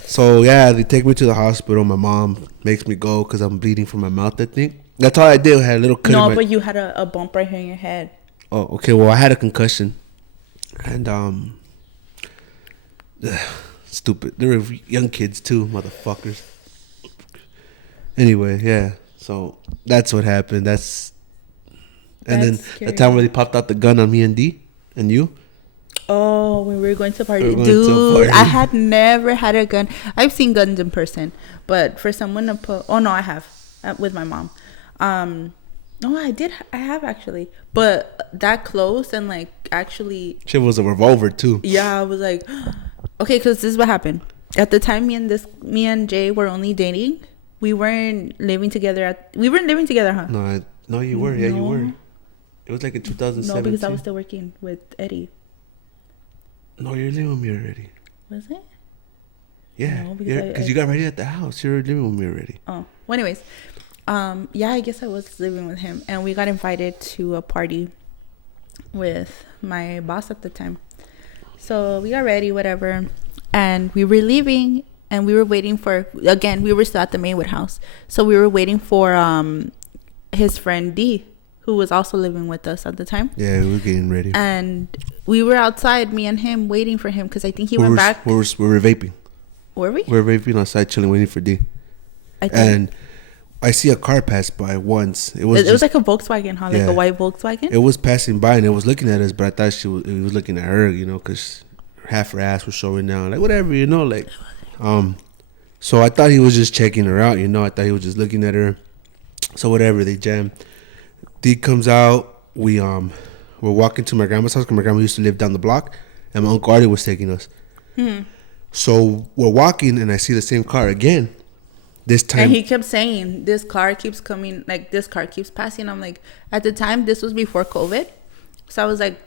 So yeah, they take me to the hospital. My mom makes me go because I'm bleeding from my mouth, I think. That's all I did. I had a little cut. No, but you had a bump right here in your head. Oh, okay. Well, I had a concussion, and stupid. They were young kids too, motherfuckers. Anyway, yeah. So that's what happened. And then the time where they popped out the gun on me and D and you. Oh, when we were going to party. Dude, I had never had a gun. I've seen guns in person, but for someone to put... Oh, no, I have. With my mom. No, I have actually. But that close and like actually... Shit was a revolver too. Yeah, I was like... Okay, because this is what happened. At the time, me and Jay were only dating. We weren't living together. We weren't living together, huh? No, you were. Yeah, you were. It was like in 2017. No, because I was still working with Eddie. No, you're living with me already. Was it? Yeah, because you got ready at the house. You're living with me already. Oh, well, anyways, yeah, I guess I was living with him, and we got invited to a party with my boss at the time. So we got ready, whatever, and we were leaving, and we were waiting for. Again, we were still at the Maywood house, so we were waiting for his friend D, who was also living with us at the time. Yeah, we were getting ready. And we were outside, me and him, waiting for him because I think he went back. We were vaping. Were we? We were vaping outside, chilling, waiting for D. And I see a car pass by once. It was like a Volkswagen, huh? Like a white Volkswagen? It was passing by and it was looking at us, but I thought it was looking at her, because half her ass was showing down. Like, whatever, like... So I thought he was just checking her out, I thought he was just looking at her. So whatever, they jammed. D comes out. We're walking to my grandma's house because my grandma used to live down the block, and my uncle Artie was taking us. So we're walking, and I see the same car again. This time, and he kept saying, "This car keeps coming. Like this car keeps passing." I'm like, at the time, this was before COVID, so I was like,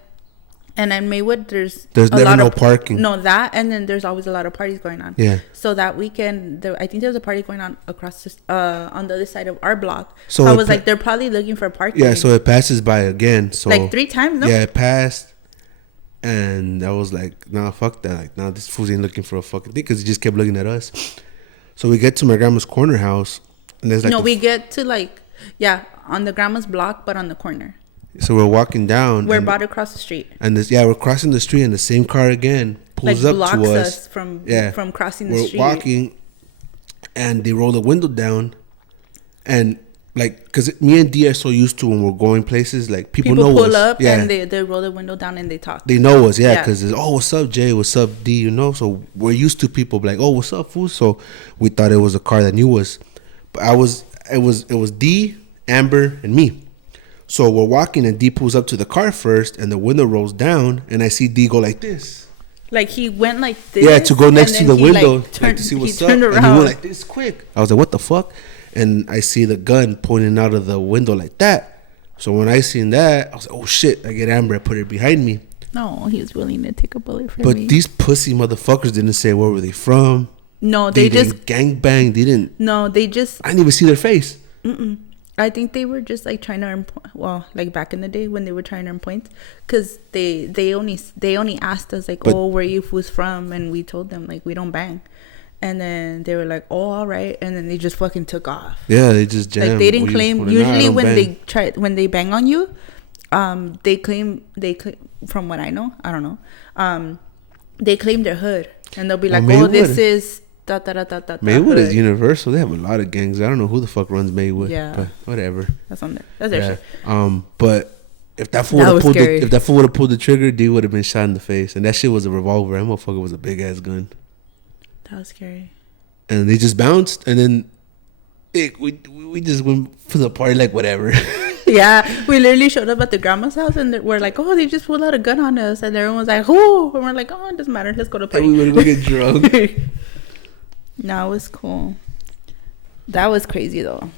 and in Maywood, there's never no parking. No, that, and then there's always a lot of parties going on. Yeah. So that weekend, I think there was a party going on across on the other side of our block. So I was like, they're probably looking for parking. Yeah. So it passes by again. So like 3 times. No? Yeah, it passed, and I was like, nah, fuck that. Like, nah, this fool ain't looking for a fucking thing because he just kept looking at us. So we get to my grandma's corner house, and there's like we get to on the grandma's block, but on the corner. So we're walking down. We're about to cross the street. And we're crossing the street, and the same car again pulls up blocks to us from crossing the street. We're walking, and they roll the window down, and like, because me and D are so used to when we're going places, like people know pull us. up Yeah. and they roll the window down and they talk. They know us, yeah, Yeah. because oh, what's up, Jay? What's up, D? You know, so we're used to people like, oh, what's up, fool? So we thought it was a car that knew us, but it was D, Amber, and me. So we're walking and D pulls up to the car first, and the window rolls down, and I see D go like this. Like he went like this. Yeah, to go next to the window, like, like to see what's up, turned around. and he went like this quick. I was like, what the fuck? And I see the gun pointing out of the window like that. So when I seen that, I was like, oh shit! I get Amber, I put her behind me. No, he was willing to take a bullet for But me. these pussy motherfuckers didn't say where were they from. No, they just gangbang. They didn't. No, they just. I didn't even see their face. I think they were just like trying to earn. Well, like back in the day when they were trying to earn points, because they only asked us like, oh, where you fools from, and we told them like we don't bang, and then they were like, oh, all right, and then they just fucking took off. Yeah, they just jammed. Like they didn't claim. Usually when they bang on you, they claim from what I know, I don't know, they claim their hood, and they'll be like, oh, this is Maywood is universal. They have a lot of gangs. I don't know who the fuck runs Maywood. Yeah, but whatever. That's on there. That's their shit. But if that fool would have pulled the trigger, D would have been shot in the face. And that shit was a revolver. That motherfucker was a big ass gun. That was scary. And they just bounced, and then we just went for the party like whatever. Yeah, we literally showed up at the grandma's house, and we're like, oh, they just pulled out a gun on us, and everyone was like, oh, and we're like, oh, it doesn't matter, let's go to party. And we would go get drunk. No, it was cool. That was crazy though,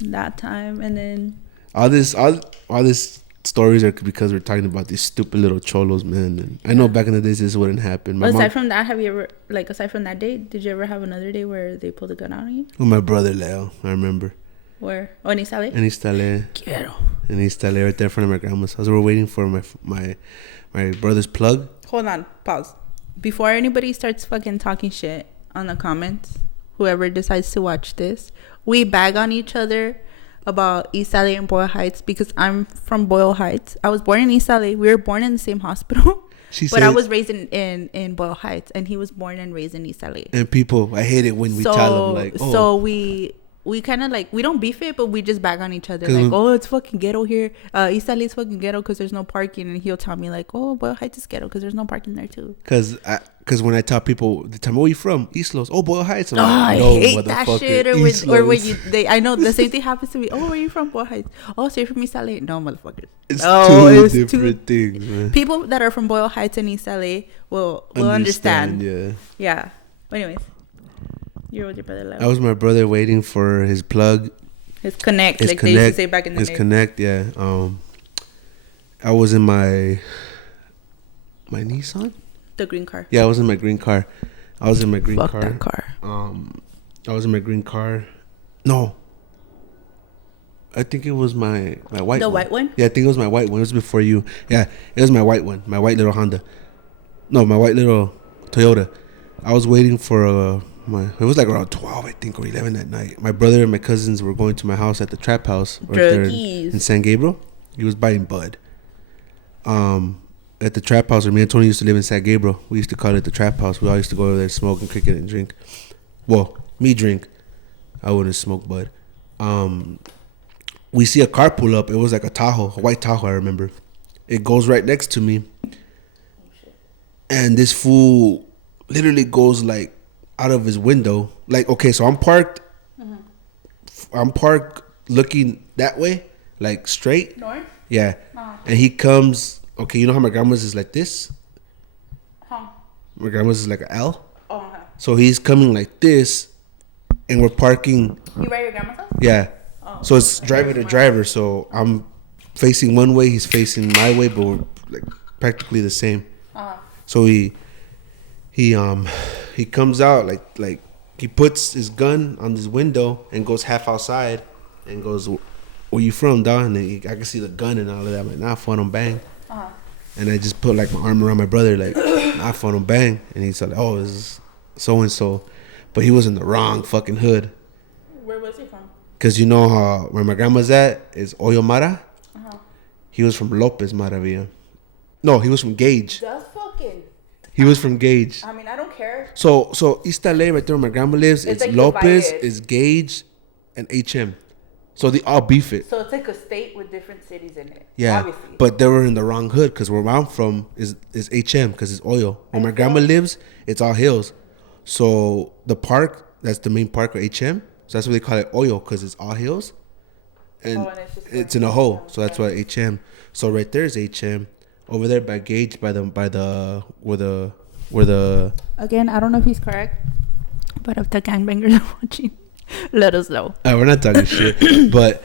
that time. And then all this stories are because we're talking about these stupid little cholos, man. And I know back in the days this wouldn't happen. Aside from that, have you ever, like, aside from that day, did you ever have another day where they pulled a gun out on you? With my brother Leo, I remember. Where? Oh, in Isale? In Isale. Quiero. In Isale, right there in front of my grandma's house. We were waiting for my brother's plug. Hold on, pause. Before anybody starts fucking talking shit on the comments, whoever decides to watch this, we bag on each other about Isale and Boyle Heights because I'm from Boyle Heights. I was born in Isale. We were born in the same hospital. But I was raised in Boyle Heights, and he was born and raised in Isale. And people, I hate it when we tell them like, oh. So we kind of like, we don't beef it, but we just bag on each other like, oh, it's fucking ghetto here. Isale is fucking ghetto because there's no parking, and he'll tell me like, oh, Boyle Heights is ghetto because there's no parking there too. Because when I tell people, they tell me, where you from? East Los. Oh, Boyle Heights. I hate that shit. Or when I know the same thing happens to me. Oh, where you from? Boyle Heights. Oh, so you're from East LA? No, motherfuckers. It's two different things, man. People that are from Boyle Heights and East LA will understand. Yeah. But anyways, you're with your brother. Leo. I was my brother waiting for his plug. His connect, like they used to say back in the day. His connect, yeah. I was in my Nissan. The green car. Yeah, I was in my green car. I was in my green car. Fuck that car. I was in my green car. No. I think it was my white one. The white one? Yeah, I think it was my white one. It was before you. Yeah, it was my white one. My white little Honda. No, my white little Toyota. I was waiting for it was like around 12, I think, or 11 that night. My brother and my cousins were going to my house at the trap house right there in San Gabriel. He was buying bud. At the trap house where me and Tony used to live in San Gabriel. We used to call it the trap house. We all used to go over there, smoke and cricket and drink. Well, me drink. I wouldn't smoke bud. We see a car pull up. It was like a white Tahoe, I remember. It goes right next to me. And this fool literally goes like out of his window. Like, okay, so I'm parked. Mm-hmm. I'm parked looking that way, like straight. North? Yeah. Uh-huh. And he comes... Okay, you know how my grandma's is like this? Huh. My grandma's is like an L. Oh, okay. So he's coming like this, and we're parking. You by your grandma's house? Yeah. Oh, so it's driver to driver. So I'm facing one way, he's facing my way, but we're like practically the same. Uh-huh. So he comes out like he puts his gun on his window and goes half outside and goes, "Where you from, dog?" And then I can see the gun and all of that. I'm like, nah, phone him, bang. Uh-huh. And I just put like my arm around my brother, like, nah, phone him, bang. And he's like, oh, this is so and so, but he was in the wrong fucking hood. Where was he from? Cause you know how where my grandma's at is Oyo Mara. Uh-huh. He was from Lopez Maravilla. No, he was from Gage. That's fucking. He was from Gage. I mean, I don't care. So East LA, right there where my grandma lives, it's like Lopez, is Gage, and HM. So they all beef it. So it's like a state with different cities in it. Yeah, obviously. but they were in the wrong hood because where I'm from is HM because it's oil. Where my grandma lives, it's all hills. So the park, that's the main park of HM. So that's why they call it oil because it's all hills, and it's in a hole. So that's why HM. So right there is HM. Over there by Gage, by the where the. Again, I don't know if he's correct, but if the gangbangers are watching, let us know. We're not talking shit, but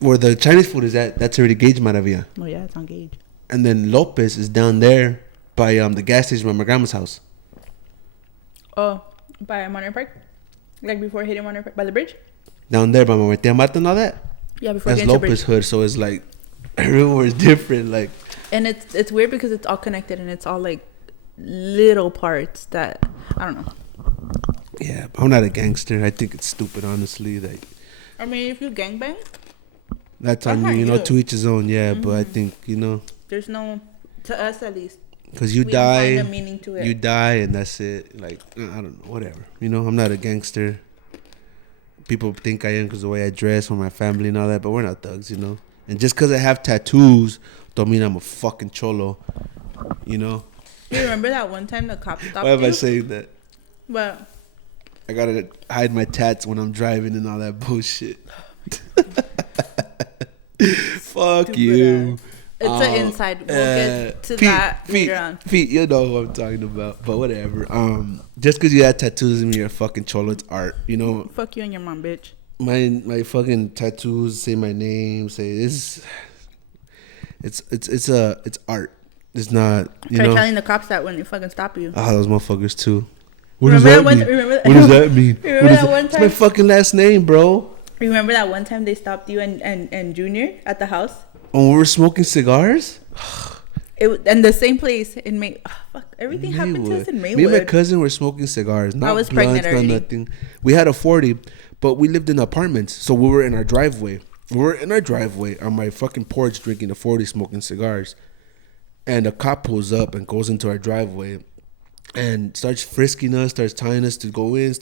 where the Chinese food is at, that's already Gage Maravilla. Oh yeah, it's on Gage. And then Lopez is down there by the gas station by my grandma's house. Oh, by Monterey Park, like before hitting Monterey Park, by the bridge. Down there by my tia Marta and all that. Yeah, before that's getting to the Lopez bridge. hood, so it's like everywhere is different, like. And it's weird because it's all connected and it's all like little parts that I don't know. Yeah, I'm not a gangster. I think it's stupid, honestly. Like, I mean, if you gangbang, that's on you, to each his own. Yeah, but I think there's no, to us at least, because you we die, find a meaning to it. You die, and that's it. Like, I don't know, whatever. I'm not a gangster. People think I am because the way I dress or my family and all that, but we're not thugs, And just because I have tattoos don't mean I'm a fucking cholo, You remember that one time the cop stopped you? Why am I saying that? But I gotta hide my tats when I'm driving and all that bullshit. Fuck you. It's an inside. We'll get to that later on. Feet, you know who I'm talking about. But whatever. Just because you have tattoos doesn't mean you're a fucking cholo. It's art, Fuck you and your mom, bitch. My fucking tattoos say my name. Say this. It's art. It's not. Try telling the cops that when they fucking stop you. Those motherfuckers too. What does that mean? What does that mean? Remember that one time? It's my fucking last name, bro. Remember that one time they stopped you and Junior at the house? When we were smoking cigars? And the same place in May. Oh, fuck, everything happened to us in Maywood. Me and my cousin were smoking cigars. Not I was blunts, pregnant already. not nothing. We had a 40, but we lived in apartments. So we were in our driveway. We were in our driveway on my fucking porch drinking a 40, smoking cigars. And a cop pulls up and goes into our driveway and starts frisking us, starts tying us to go in,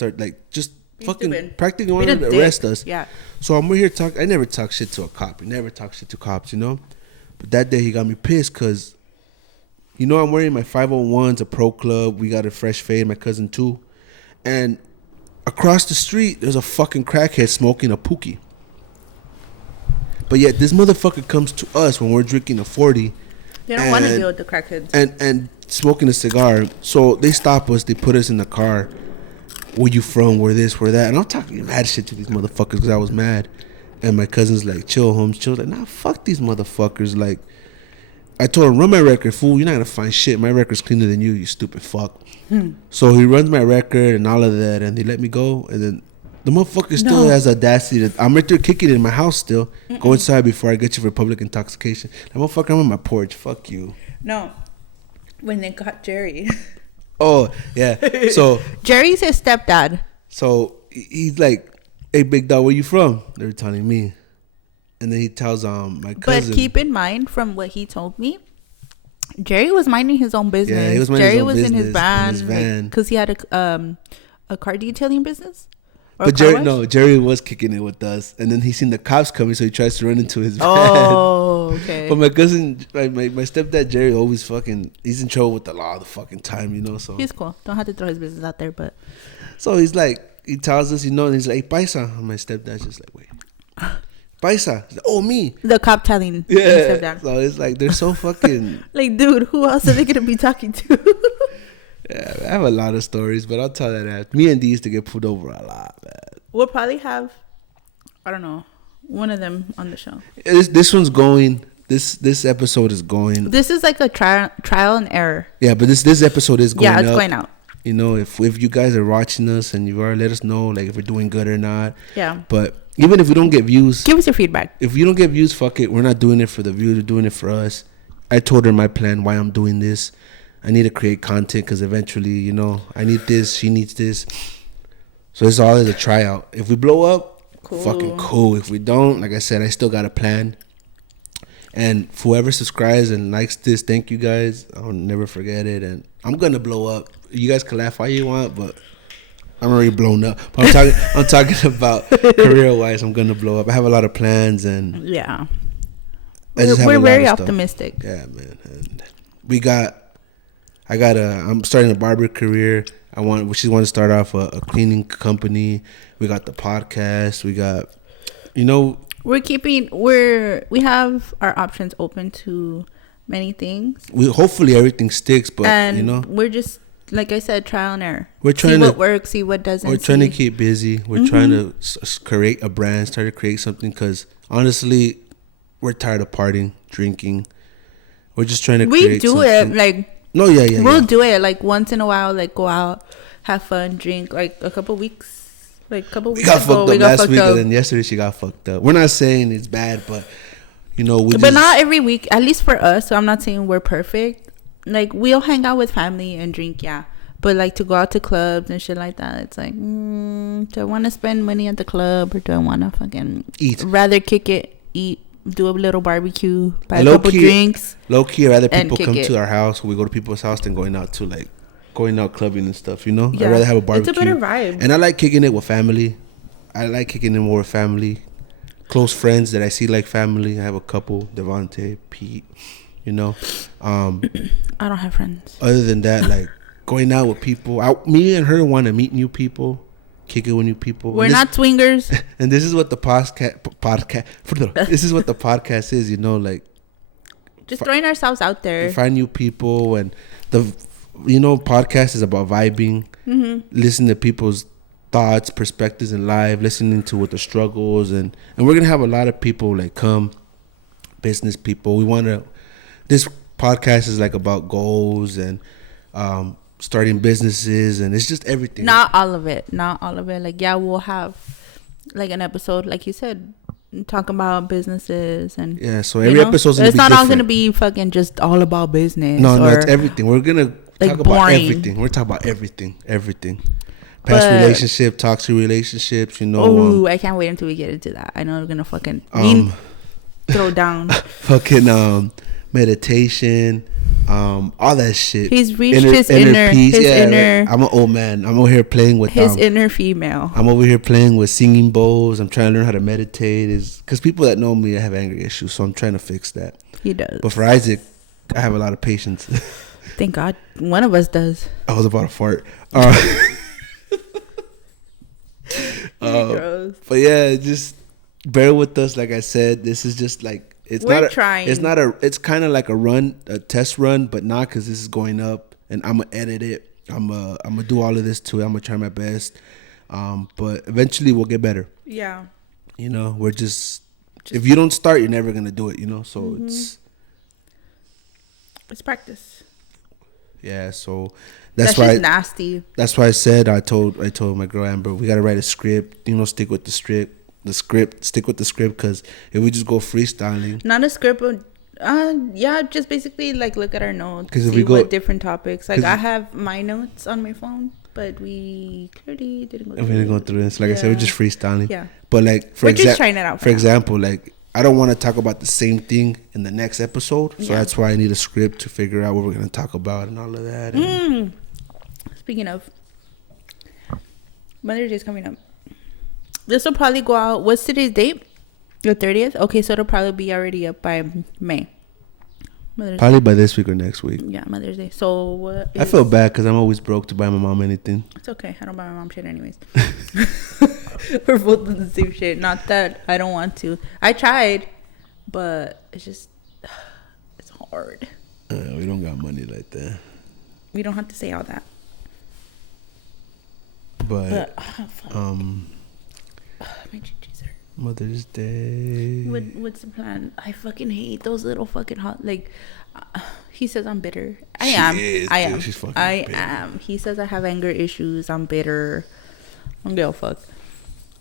just fucking practically wanted to arrest us. Yeah. So I'm here talking. I never talk shit to a cop. You never talk shit to cops, But that day he got me pissed because, I'm wearing my 501s, a pro club. We got a fresh fade, my cousin too. And across the street, there's a fucking crackhead smoking a pookie. But yet this motherfucker comes to us when we're drinking a 40. They don't want to deal with the crackheads. And smoking a cigar. So they stop us. They put us in the car. Where you from? Where this? Where that? And I'm talking mad shit to these motherfuckers because I was mad. And my cousin's like, chill, Holmes, chill. Like, nah, fuck these motherfuckers. Like, I told him, run my record, fool. You're not going to find shit. My record's cleaner than you stupid fuck. So he runs my record and all of that. And they let me go. And then the motherfucker still has audacity. I'm right there kicking it in my house still. Go inside before I get you for public intoxication. That motherfucker, I'm on my porch. Fuck you. No. When they got Jerry. Oh, yeah. So Jerry's his stepdad. So he's like, hey, big dog, where you from? They were telling me. And then he tells my cousin. But keep in mind, from what he told me, Jerry was minding his own business. Yeah, he was minding his own business in his van. In his van. Because he had a car detailing business. But Jerry was kicking it with us. And then he seen the cops coming, so he tries to run into his van. Oh, okay. But my cousin, my stepdad, Jerry, always he's in trouble with the law all the fucking time, so. He's cool. Don't have to throw his business out there, but. So he's like, he tells us, and he's like, hey, paisa. And my stepdad's just like, wait. Paisa. He's like, oh, me. The cop telling his stepdad. So it's like, they're so fucking. Like, dude, who else are they going to be talking to? Yeah, I have a lot of stories, but I'll tell that after. Me and D used to get pulled over a lot, man. We'll probably have, I don't know, one of them on the show. This one's going. This episode is going. This is like a trial and error. Yeah, but this episode is going. Yeah, it's going out. If you guys are watching us and you are, let us know like if we're doing good or not. Yeah. But even if we don't get views, give us your feedback. If you don't get views, fuck it. We're not doing it for the views. We're doing it for us. I told her my plan, why I'm doing this. I need to create content because eventually, I need this. She needs this. So it's all as a tryout. If we blow up, fucking cool. If we don't, like I said, I still got a plan. And whoever subscribes and likes this, thank you guys. I'll never forget it. And I'm going to blow up. You guys can laugh all you want, but I'm already blown up. But I'm talking about career wise. I'm gonna blow up. I have a lot of plans, and yeah, I just have we're a lot very of stuff. optimistic. Yeah, man. And I'm starting a barber career. She want to start off a cleaning company. We got the podcast. We got, we have our options open to many things. Hopefully everything sticks, but and we're just, like I said, trial and error. We're trying see what works, see what doesn't. We're trying to keep busy. We're trying to create a brand, start to create something, because honestly, we're tired of partying, drinking. We're just trying to create something. We do it No, yeah. We'll do it like once in a while, like go out, have fun, drink, like a couple weeks. We got fucked up last week, and then yesterday she got fucked up. We're not saying it's bad, but but not every week, at least for us. So I'm not saying we're perfect. Like, we'll hang out with family and drink, yeah. But like to go out to clubs and shit like that, it's like, do I want to spend money at the club, or do I want to fucking eat? Rather kick it, eat, do a little barbecue, buy a couple drinks. Low key, rather people come to our house, we go to people's house, than going out clubbing and stuff. Yeah. I'd rather have a barbecue. It's a better vibe. And I like kicking it with family. I like kicking it more with family, close friends that I see like family. I have a couple, Devontae, Pete. I don't have friends. Other than that, like going out with people. Me and her want to meet new people, kick it with new people. We're not swingers. And this is what the podcast. This is what the podcast is. Like just throwing ourselves out there. Find new people, and podcast is about vibing, listening to people's thoughts, perspectives in life, listening to what the struggles, and we're gonna have a lot of people like come, business people. This podcast is like about goals and starting businesses, and it's just everything. Not all of it. Like, yeah, we'll have like an episode, like you said, talk about businesses, and so every episode's gonna be different. It's not all gonna be fucking just all about business. No, it's everything. We're gonna talk about everything. We're talking about everything. Past relationship, toxic relationships. I can't wait until we get into that. I know we're gonna fucking throw down fucking meditation, all that shit. He's reached his inner peace. I'm an old man. I'm over here playing with his inner female. I'm over here playing with singing bowls. I'm trying to learn how to meditate. Is because people that know me, I have anger issues, so I'm trying to fix that. He does. But for Isaac, I have a lot of patience. Thank God, one of us does. I was about to fart. But yeah, just bear with us. Like I said, this is just like we're trying. It's kind of like a test run, but not, because this is going up, and I'm gonna edit it. I'm gonna do all of this too. I'm gonna try my best, but eventually we'll get better. Yeah. We're just if you don't start, you're never gonna do it. So it's practice. Yeah, so that's why nasty. That's why I said I told my girl Amber, we gotta write a script. Stick with the script. Stick with the script, because if we just go freestyling, not a script, but just basically like look at our notes. Because if we go what different topics, like I have my notes on my phone, but we clearly didn't go through this. Like I said, we're just freestyling. Yeah. But like we're just trying it out. For example, like I don't want to talk about the same thing in the next episode, so that's why I need a script to figure out what we're gonna talk about and all of that. Speaking of, Mother's Day is coming up. This will probably go out. What's today's date? The 30th. Okay, so it'll probably be already up by May. Probably by this week or next week. Yeah, Mother's Day. So I feel bad because I'm always broke to buy my mom anything. It's okay. I don't buy my mom shit anyways. We're both in the same shit. Not that I don't want to. I tried, but it's just it's hard. We don't got money like that. We don't have to say all that. But my GGs hurt. Mother's Day. What's the plan? I fucking hate those little fucking hot. Like, he says I'm bitter. I am. She's fucking bitter. am. He says I have anger issues. I'm bitter. I don't give a fuck.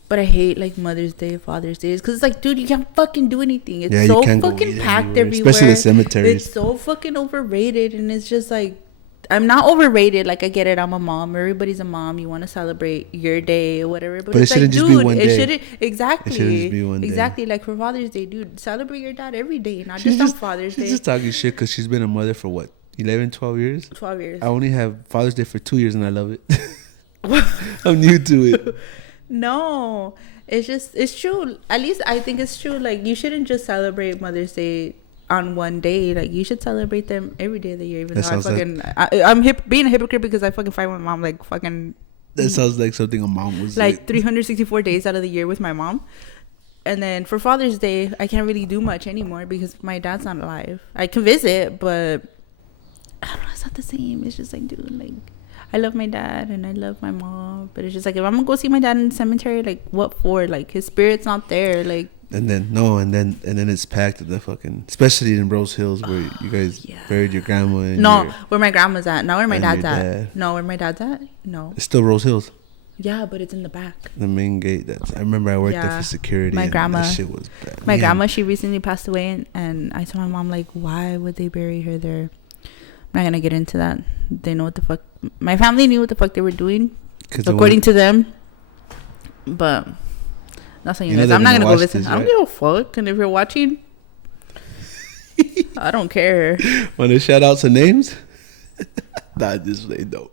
But I hate like Mother's Day, Father's Day, because it's like, dude, you can't fucking do anything. It's so fucking packed everywhere. Especially the cemeteries. It's so fucking overrated, and it's just like, I'm not overrated. Like, I get it. I'm a mom. Everybody's a mom. You want to celebrate your day or whatever. But it it's shouldn't like, just dude, be one day. it shouldn't. Exactly. It shouldn't just be one day. Exactly. Like for Father's Day, dude, celebrate your dad every day, not just on Father's Day. She's just talking shit because she's been a mother for what, 11, 12 years? 12 years. I only have Father's Day for 2 years and I love it. I'm new to it. No, it's true. At least I think it's true. Like, you shouldn't just celebrate Mother's Day on one day. Like, you should celebrate them every day of the year. Even That though sounds I'm being a hypocrite because I fucking fight with my mom like fucking That sounds like something a mom was like 364 days out of the year with my mom. And then for Father's Day, I can't really do much anymore because my dad's not alive. I can visit, but I don't know. It's not the same. It's just like, dude, like, I love my dad and I love my mom, but it's just like, if I'm gonna go see my dad in the cemetery, like, what for? Like, his spirit's not there. Like, and then it's packed at the fucking, especially in Rose Hills where you guys buried your grandma. And where my grandma's at. Not where my dad's at. Dad. No, where my dad's at. No. It's still Rose Hills. Yeah, but it's in the back. The main gate. I remember I worked there for security. My grandma. That shit was bad. My grandma, she recently passed away, and I told my mom, like, why would they bury her there? I'm not gonna get into that. They know what the fuck. My family knew what the fuck they were doing, according to them. But that's on you guys. I'm not gonna go visit. I don't give a fuck. And if you're watching, I don't care. Want to shout out some names? Nah, just they don't.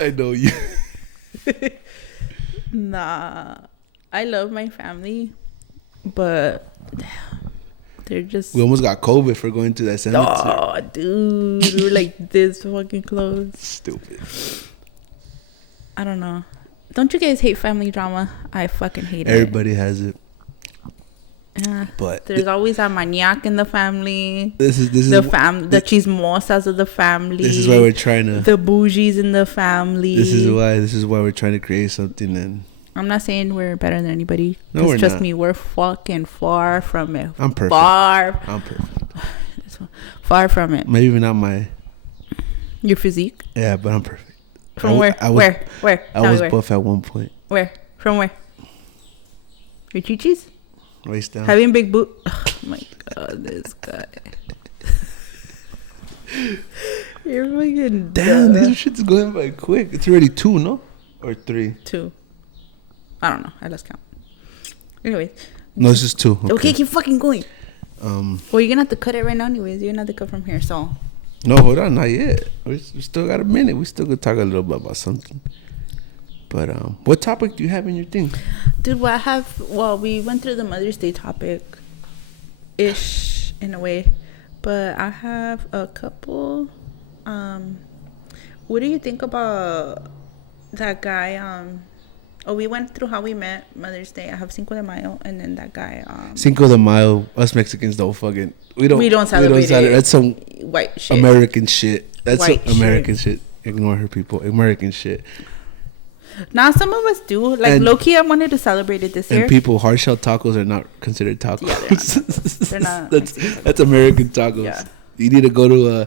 I know you. Nah, I love my family, but they're just. We almost got COVID for going to that cemetery. Oh, dude, we were like this fucking close. Stupid. I don't know. Don't you guys hate family drama? I fucking hate it. Everybody has it. Yeah, but there's always a maniac in the family. This is the chismosas of the family. This is why we're trying to. The bougies in the family. This is why we're trying to create something. And I'm not saying we're better than anybody. No, we're trust not. me, we're fucking far from it. I'm perfect. I'm perfect. Far from it. Maybe not my. Your physique. Yeah, but I'm perfect. From where? Where? I was buff at one point. Where? From where? Your chichis? Waist down. Having big boot. Oh my god, this guy. You're fucking damn. These shit's going by quick. It's already 2, no? Or 3? 2. I don't know. I lost count. Anyways. No, it's just 2. Okay, keep fucking going. Well, you're gonna have to cut it right now, anyways. You're gonna have to cut from here, so. No, hold on, not yet. We still got a minute. We still could talk a little bit about something. But what topic do you have in your thing? Dude, we went through the Mother's Day topic ish in a way. But I have a couple. What do you think about that guy? We went through how we met Mother's Day. I have Cinco de Mayo, and then that guy. Cinco de Mayo, us Mexicans don't fucking. We don't celebrate it. That's some white shit. American shit. That's white some American shit. Ignore her, people. American shit. Now some of us do. Like, low-key, I wanted to celebrate it this year. And people, hard-shell tacos are not considered tacos. Yeah, they're not. That's American tacos. Yeah. You need to go to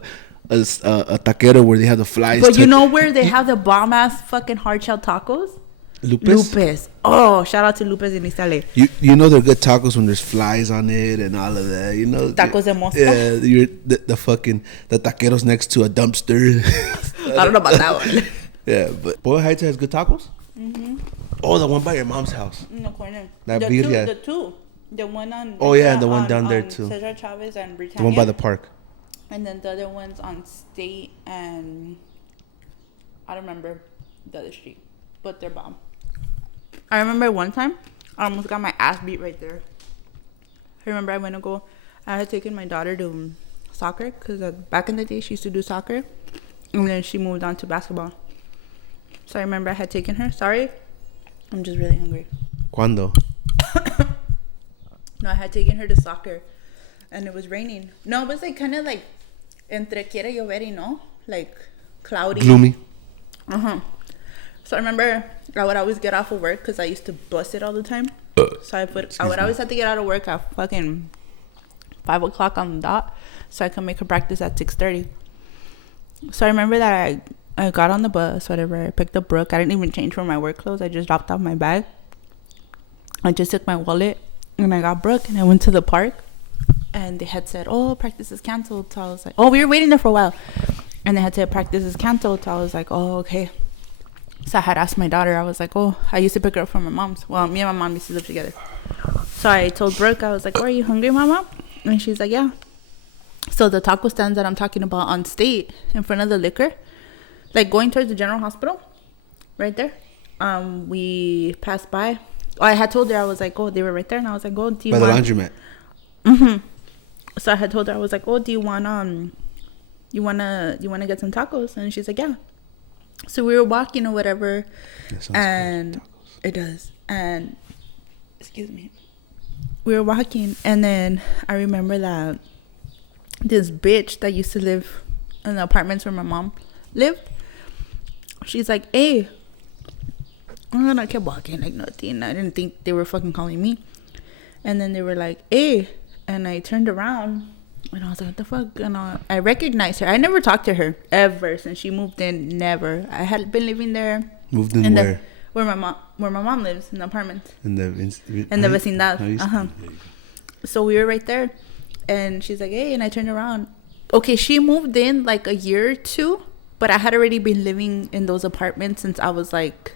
a taquero where they have the flies. But you know where they have the bomb-ass fucking hard-shell tacos? Lupus. Oh, shout out to Lupus in Istale. You know they're good tacos when there's flies on it and all of that. You know, tacos de mosca. Yeah, you're the taqueros next to a dumpster. I don't know about that one. Yeah, but Boyle Heights has good tacos. Mm-hmm. Oh, the one by your mom's house. No corner. That the two. The one on. Oh yeah, and the one down there too. Cesar Chavez and Britannia. The one by the park. And then the other one's on State and I don't remember the other street, but they're bomb. I remember one time I almost got my ass beat right there. I remember I had taken my daughter to soccer because back in the day she used to do soccer, and then she moved on to basketball. So I remember I had taken her. Sorry, I'm just really hungry. ¿Cuándo? No, I had taken her to soccer, and it was raining. No, it was like kind of like entre quiere llover y no, like cloudy, gloomy. So I remember I would always get off of work because I used to bus it all the time. So I would always have to get out of work at fucking 5:00 on the dot, so I could make her practice at 6:30. So I remember that I got on the bus, whatever. I picked up Brooke. I didn't even change for my work clothes. I just dropped off my bag. I just took my wallet and I got Brooke and I went to the park. And they had said, "Oh, practice is canceled." So I was like, "Oh, we were waiting there for a while." And they had said, "Practice is canceled." So I was like, "Oh, okay." So I had asked my daughter. I was like, "Oh, I used to pick her up from my mom's." Well, me and my mom used to live together. So I told Brooke, I was like, "Oh, are you hungry, Mama?" And she's like, "Yeah." So the taco stands that I'm talking about on State in front of the liquor, like going towards the General Hospital, right there. We passed by. Oh, I had told her, I was like, oh, they were right there, and I was like, oh, do you By want? the laundromat. Mm-hmm. So I had told her, I was like, oh, do you want you wanna get some tacos? And she's like, yeah. So we were walking or whatever, and it does. And excuse me, we were walking, and then I remember that this bitch that used to live in the apartments where my mom lived, she's like, hey. And I kept walking like nothing. I didn't think they were fucking calling me. And then they were like, hey. And I turned around and I was like, what the fuck? And I recognized her. I never talked to her ever since she moved in. Never. I had been living there. Moved in where? Where my mom lives, in the apartment. In the vecindad. So we were right there. And she's like, hey. And I turned around. Okay, she moved in like a year or two. But I had already been living in those apartments since I was like,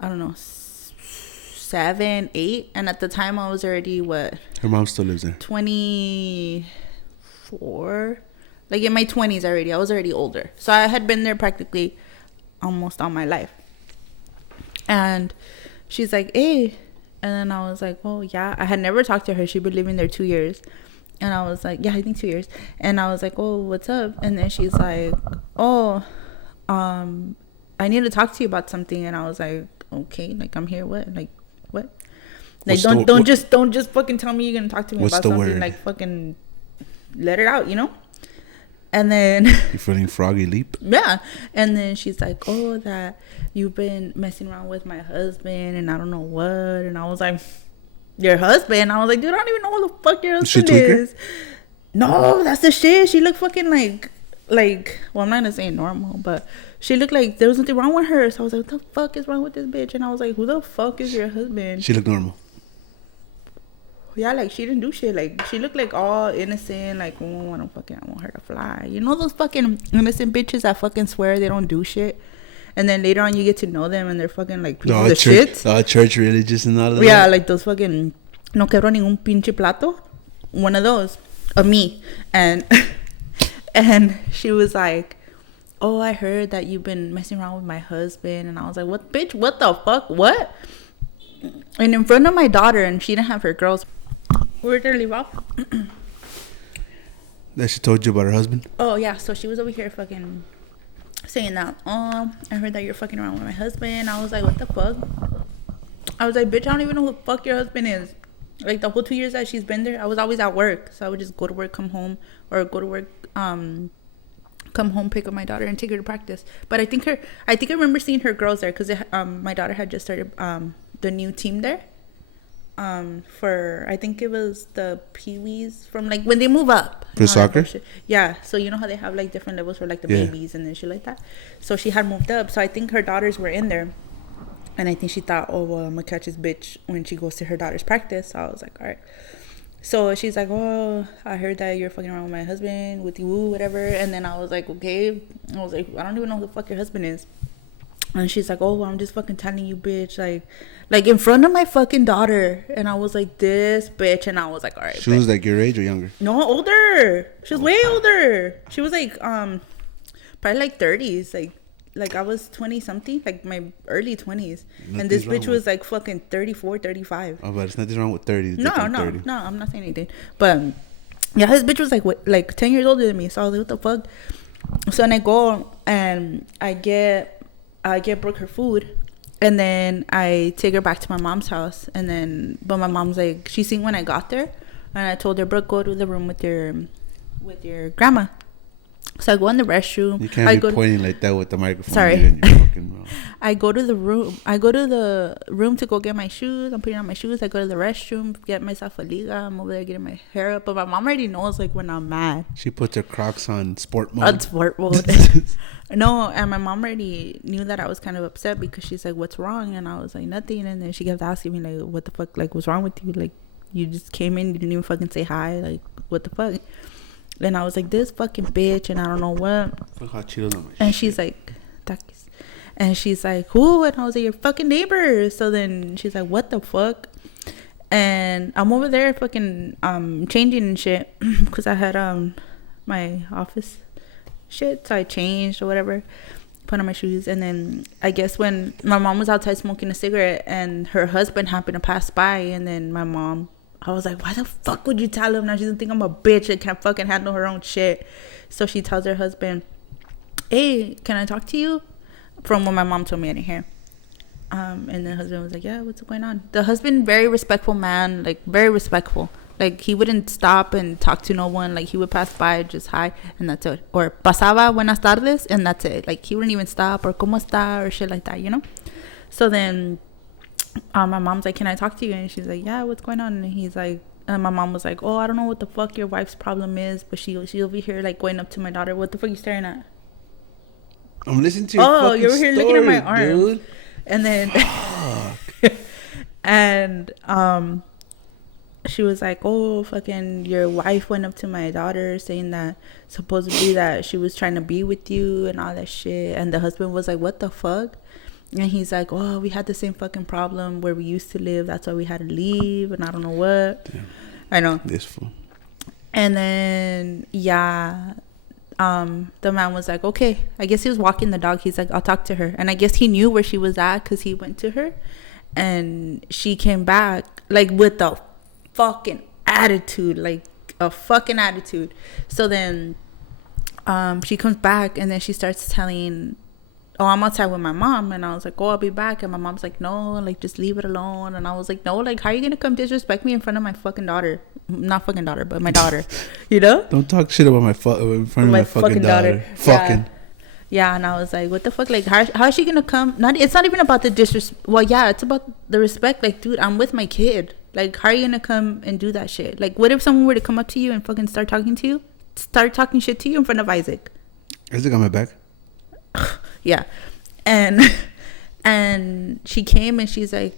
I don't know, 7, 8. And at the time I was already, what? Her mom still lives there. 24. Like in my 20s already. I was already older. So I had been there practically almost all my life. And she's like, hey. And then I was like, oh, yeah. I had never talked to her. She'd been living there 2 years. And I was like, yeah, I think 2 years. And I was like, oh, what's up? And then she's like, oh, I need to talk to you about something. And I was like, okay, like I'm here. What? Like what? Like don't just fucking tell me you're gonna talk to me about something. Word? Like fucking let it out, you know? And then you feeling froggy leap? Yeah. And then she's like, oh, that you've been messing around with my husband and I don't know what. And I was like, your husband? I was like, dude, I don't even know who the fuck your husband is. No, that's the shit. She looked fucking like, well, I'm not gonna say normal, but she looked like there was nothing wrong with her. So I was like, what the fuck is wrong with this bitch? And I was like, who the fuck is your husband? She looked normal. Yeah, like she didn't do shit. Like she looked like all innocent. Like, oh, I want her to fly. You know those fucking innocent bitches that fucking swear they don't do shit, and then later on you get to know them and they're fucking like pieces of shit. Church religious and all of that. Yeah, like those fucking no quebro ningún pinche plato. One of those of me, and she was like, oh, I heard that you've been messing around with my husband. And I was like, what, bitch? What the fuck? What? And in front of my daughter, and she didn't have her girls. Where did they leave off? That she told you about her husband? Oh, yeah. So she was over here fucking saying that, oh, I heard that you're fucking around with my husband. I was like, what the fuck? I was like, bitch, I don't even know who the fuck your husband is. Like, the whole 2 years that she's been there, I was always at work. So I would just go to work, come home, or go to work, come home, pick up my daughter, and take her to practice. But I think I remember seeing her girls there because my daughter had just started the new team there. For I think it was the peewees from like when they move up for soccer. Yeah, so you know how they have like different levels for like the babies and then shit like that. So she had moved up. So I think her daughters were in there, and I think she thought, oh well, I'm gonna catch this bitch when she goes to her daughter's practice. So I was like, all right. So she's like, oh, I heard that you're fucking around with my husband, with you, whatever. And then I was like, okay. I was like, I don't even know who the fuck your husband is. And she's like, oh, well, I'm just fucking telling you, bitch. Like in front of my fucking daughter. And I was like, this bitch. And I was like, all right. She was like your age or younger? No, older. She was way older. She was like, probably like 30s. Like I was 20 something, like my early 20s. And this bitch was like fucking 34, 35. Oh, but it's nothing wrong with 30. No, I'm not saying anything. But yeah, this bitch was like 10 years older than me. So I was like, what the fuck? So then I go and I get Brooke her food, and then I take her back to my mom's house. And then, but my mom's like, she seen when I got there, and I told her, Brooke, go to the room with your grandma. So I go in the restroom. You can't be pointing like that with the microphone. Sorry. I go to the room. To go get my shoes. I'm putting on my shoes. I go to the restroom, get myself a liga. I'm over there getting my hair up. But my mom already knows like when I'm mad. She puts her Crocs on sport mode. On sport mode. No, and my mom already knew that I was kind of upset because she's like, what's wrong? And I was like, nothing. And then she kept asking me like, what the fuck? Like, what's wrong with you? Like, you just came in, you didn't even fucking say hi. Like, what the fuck? And I was like, this fucking bitch, and I don't know what. And she's like, Takis. And she's like, who? And I was like, your fucking neighbor. So then she's like, what the fuck? And I'm over there fucking changing and shit because I had my office shit. So I changed or whatever. put on my shoes. And then I guess when my mom was outside smoking a cigarette and her husband happened to pass by, and then my mom, I was like, why the fuck would you tell him? Now she doesn't think I'm a bitch and can't fucking handle her own shit. So she tells her husband, hey, can I talk to you? From what my mom told me, I didn't hear. And the husband was like, yeah, what's going on? The husband, very respectful man, like very respectful. Like he wouldn't stop and talk to no one. Like he would pass by, just hi, and that's it. Or pasaba buenas tardes, and that's it. Like he wouldn't even stop or como está or shit like that, you know? So then my mom's like, can I talk to you? And she's like, yeah, what's going on? And he's like, and my mom was like, oh, I don't know what the fuck your wife's problem is, but she'll be here like going up to my daughter. What the fuck are you staring at? I'm listening to your fucking you were here story, looking at my arm. dude. And then and she was like, oh, fucking your wife went up to my daughter saying that supposedly that she was trying to be with you and all that shit. And the husband was like, what the fuck? And he's like, oh, we had the same fucking problem where we used to live, that's why we had to leave, and I don't know what. Damn. I know this fool. And then the man was like, okay, I guess he was walking the dog. He's like, I'll talk to her. And I guess he knew where she was at because he went to her, and she came back like with a fucking attitude, like a fucking attitude. So then she comes back, and then she starts telling, oh, I'm outside with my mom. And I was like, oh, I'll be back. And my mom's like, no, like just leave it alone. And I was like, no, like how are you gonna come disrespect me in front of my fucking daughter? Not fucking daughter, but my daughter. You know, don't talk shit about in front of my fucking daughter. Fucking yeah. And I was like, what the fuck? Like how is she gonna come? It's not even about the disrespect. Well, yeah, it's about the respect. Like, dude, I'm with my kid. Like, how are you gonna come and do that shit? Like, what if someone were to come up to you and fucking start talking shit to you in front of Isaac? Isaac got my back. Yeah. And she came and she's like,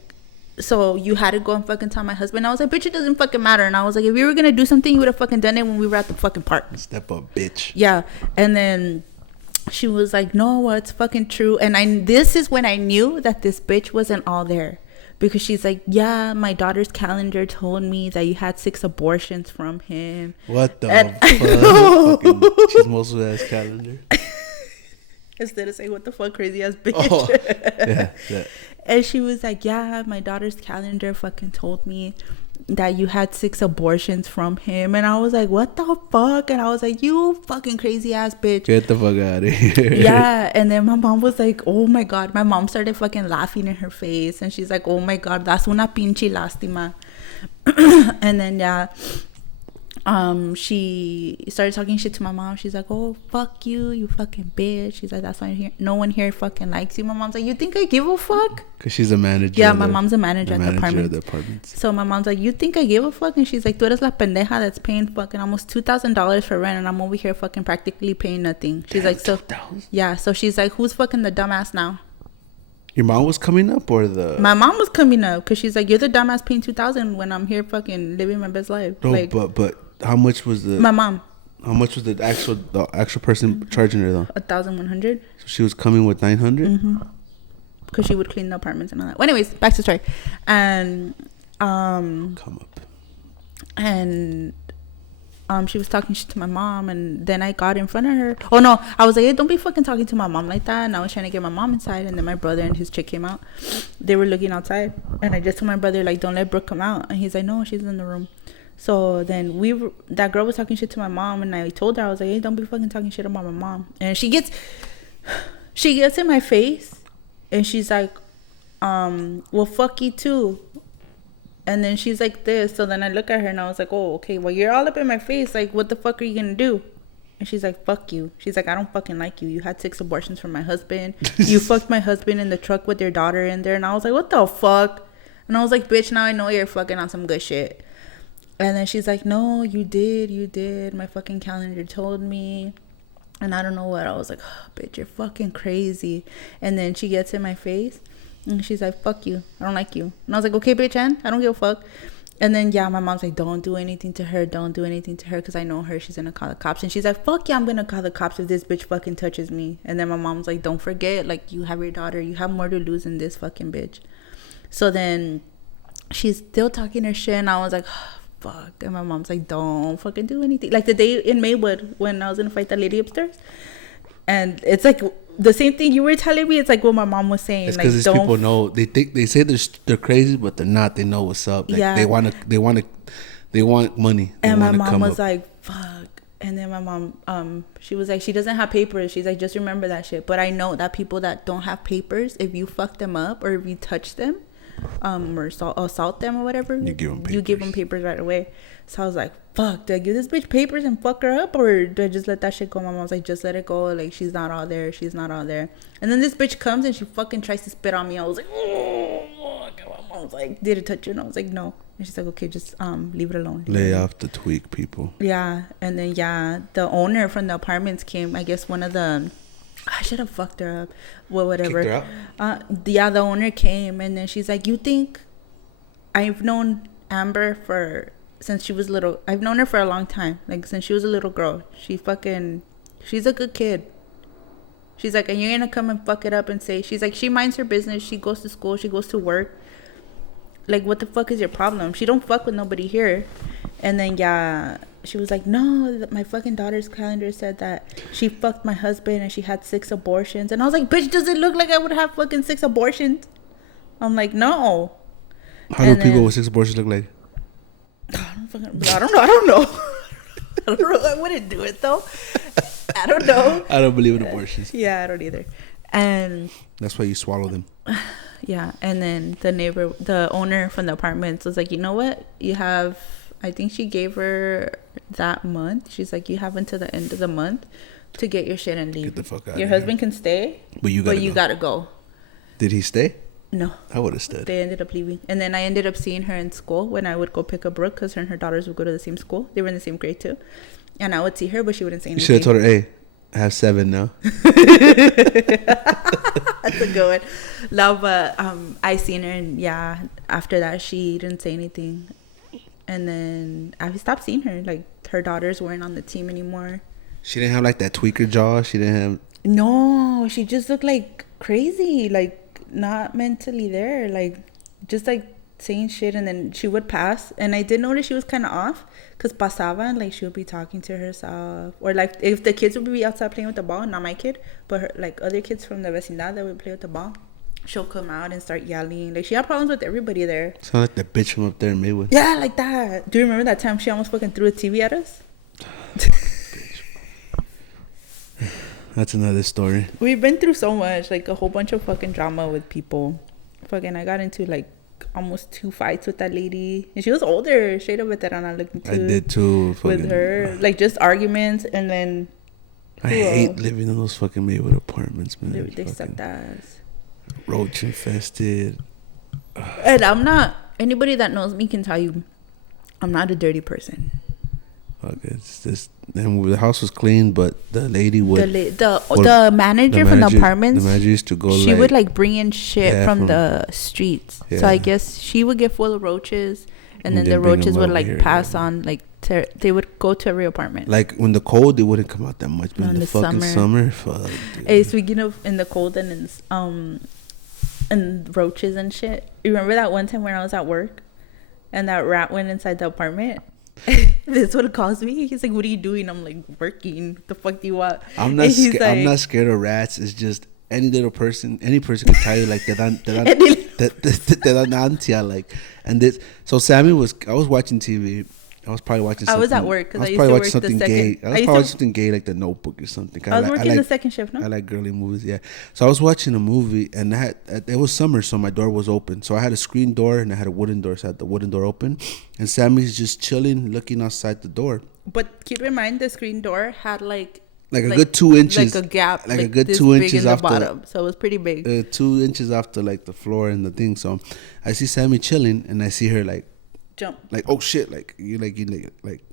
so you had to go and fucking tell my husband? I was like, bitch, it doesn't fucking matter. And I was like, if you were gonna do something, you would have fucking done it when we were at the fucking park. Step up, bitch. Yeah. And then she was like, no, it's fucking true. And this is when I knew that this bitch wasn't all there, because she's like, yeah, my daughter's calendar told me that you had 6 abortions from him. What the fuck? Fucking chismoso ass calendar. Instead of saying, what the fuck, crazy ass bitch. Oh, yeah. And she was like, yeah, my daughter's calendar fucking told me that you had 6 abortions from him. And I was like, what the fuck? And I was like, you fucking crazy ass bitch. Get the fuck out of here. Yeah. And then my mom was like, oh my God. My mom started fucking laughing in her face. And she's like, oh my God, that's una pinche lástima. And then, yeah. She started talking shit to my mom. She's like, oh, fuck you, you fucking bitch. She's like, that's why no one here fucking likes you. My mom's like, you think I give a fuck? Because she's a manager. Yeah, my mom's a manager at the apartment. So my mom's like, you think I give a fuck? And she's like, tú eres la pendeja that's paying fucking almost $2,000 for rent, and I'm over here fucking practically paying nothing. She's like, so, yeah. So she's like, who's fucking the dumbass now? Your mom was coming up, or my mom was coming up, because she's like, you're the dumbass paying $2,000 when I'm here fucking living my best life. No, like, but how much was my mom? How much was the actual person charging her though? 1,100. So she was coming with 900. Mm-hmm. Because she would clean the apartments and all that. Well, anyways, back to the story. And come up. And she was talking shit to my mom, and then I got in front of her. Oh no, I was like, hey, don't be fucking talking to my mom like that. And I was trying to get my mom inside, and then my brother and his chick came out. They were looking outside, and I just told my brother, like, don't let Brooke come out. And he's like, no, she's in the room. So then that girl was talking shit to my mom, and I told her, I was like, hey, don't be fucking talking shit about my mom. And she gets in my face, and she's like, well, fuck you too. And then she's like this. So then I look at her, and I was like, oh, okay, well, you're all up in my face. Like, what the fuck are you gonna do? And she's like, fuck you. She's like, I don't fucking like you. You had 6 abortions from my husband. You fucked my husband in the truck with your daughter in there. And I was like, what the fuck? And I was like, bitch, now I know you're fucking on some good shit. And then she's like, no, you did. My fucking calendar told me. And I don't know what. I was like, oh, bitch, you're fucking crazy. And then she gets in my face, and she's like, fuck you. I don't like you. And I was like, okay, bitch, I don't give a fuck. And then, yeah, my mom's like, don't do anything to her. Because I know her. She's going to call the cops. And she's like, fuck yeah, I'm going to call the cops if this bitch fucking touches me. And then my mom's like, don't forget, like, you have your daughter. You have more to lose than this fucking bitch. So then she's still talking her shit. And I was like, oh, fuck. And my mom's like, don't fucking do anything. Like the day in Maywood when I was gonna fight that lady upstairs, and it's like the same thing you were telling me. It's like what my mom was saying. It's like, because these people know. They say they're crazy, but they're not. They know what's up. Like, they want money. And my mom was like, "Fuck." And then my mom, she was like, she doesn't have papers. She's like, just remember that shit. But I know that people that don't have papers, if you fuck them up or if you touch them, or assault them or whatever, you give them papers right away. So I was like, fuck, do I give this bitch papers and fuck her up, or do I just let that shit go? My mom's like, just let it go. Like, she's not out there. She's not out there. And then this bitch comes and she fucking tries to spit on me. I was like, oh, fuck. My mom's like, did it touch you? And I was like, no. And she's like, okay, just leave it alone. Lay off the tweak, people. Yeah. And then, the owner from the apartments came. I guess one of the... I should have fucked her up. Well, whatever. Kicked her out? The owner came, and then she's like, you think... I've known Amber since she was little. I've known her for a long time. Like, since she was a little girl. She's a good kid. She's like, and you're gonna come and fuck it up and say... She's like, she minds her business. She goes to school. She goes to work. Like, what the fuck is your problem? She don't fuck with nobody here. And then, she was like, no, my fucking daughter's calendar said that she fucked my husband and she had 6 abortions. And I was like, bitch, does it look like I would have fucking 6 abortions? I'm like, no. How do people with 6 abortions look like? I don't know. I don't know. I wouldn't do it, though. I don't know. I don't believe in abortions. Yeah, I don't either. And that's why you swallow them. Yeah, and then the owner from the apartments was like, you know what? You have, I think she gave her that month. She's like, you have until the end of the month to get your shit and leave. Get the fuck out. Your husband can stay, but you gotta go. Did he stay? No. I would have stayed. They ended up leaving. And then I ended up seeing her in school when I would go pick up Brooke, because her and her daughters would go to the same school. They were in the same grade too. And I would see her, but she wouldn't say anything. You should have told her, hey, I have 7 now. That's a good one. No, but I seen her, and after that she didn't say anything. And then I stopped seeing her. Like, her daughters weren't on the team anymore. She didn't have like that tweaker jaw. She didn't have... No, she just looked like crazy. Like, not mentally there. Like, just like saying shit. And then she would pass, and I did notice she was kind of off, because pasaba and like she would be talking to herself, or like if the kids would be outside playing with the ball, not my kid, but her, like other kids from the vecindad that would play with the ball, she'll come out and start yelling. Like, she had problems with everybody there. Sound like that bitch from up there in Maywood. Yeah, like that. Do you remember that time she almost fucking threw a TV at us? That's another story. We've been through so much, like a whole bunch of fucking drama with people. Fucking, I got into like almost 2 fights with that lady, and she was older, straight up veterana looking too. I did too. With her, like, just arguments. And then I hate living in those fucking Maywood apartments, man. They sucked ass. Roach infested. And I'm not, anybody that knows me can tell you, I'm not a dirty person. Fuck, it's just, and the house was clean, but the lady would the manager from the apartments, the manager used to go, she would like bring in shit from the streets. Yeah. So I guess she would get full of roaches, and then the roaches would like pass on, like they would go to every apartment. Like, when the cold, they wouldn't come out that much, but in the fucking summer, fuck. Hey, speaking of in the cold and and roaches and shit, you remember that one time when I was at work and that rat went inside the apartment? This one calls me. He's like, what are you doing? I'm like, working. What the fuck do you want? I'm not scared of rats. It's just any person can tell you, like, te dan ansia, like. And this, so Sammy I was watching TV. I was probably watching something. I was at work because I used to work the second. Gay. I was probably watching something gay, like The Notebook or something. I was working the second shift, no? I like girly movies, yeah. So I was watching a movie, and it was summer, so my door was open. So I had a screen door, and I had a wooden door, so I had the wooden door open. And Sammy's just chilling, looking outside the door. But keep in mind, the screen door had like a good 2 inches. Like a gap. Like a good 2 inches off the bottom. So it was pretty big. 2 inches off the, like, the floor and the thing. So I see Sammy chilling, and I see her, like, jump, like, oh shit, like you like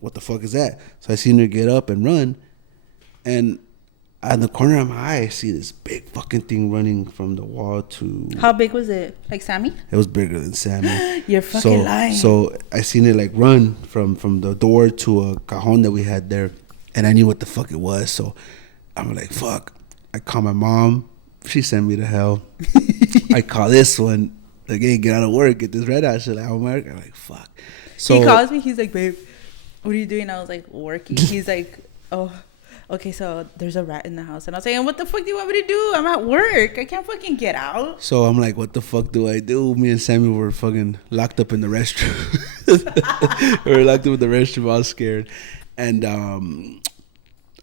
what the fuck is that? So I seen her get up and run, and on the corner of my eye, I see this big fucking thing running from the wall to... How big was it? Like Sammy? It was bigger than Sammy. You're fucking lying. So I seen it like run from the door to a cajon that we had there, and I knew what the fuck it was. So I'm like, fuck. I call my mom. She sent me to hell. I call this one. Like, hey, get out of work, get this red out shit out of work. I'm like, fuck. So he calls me, he's like, babe, what are you doing? I was like, working. He's like, oh, okay, so there's a rat in the house. And I was saying, what the fuck do you want me to do? I'm at work. I can't fucking get out. So I'm like, what the fuck do I do? Me and Sammy were fucking locked up in the restroom. We were locked up in the restroom. I was scared. And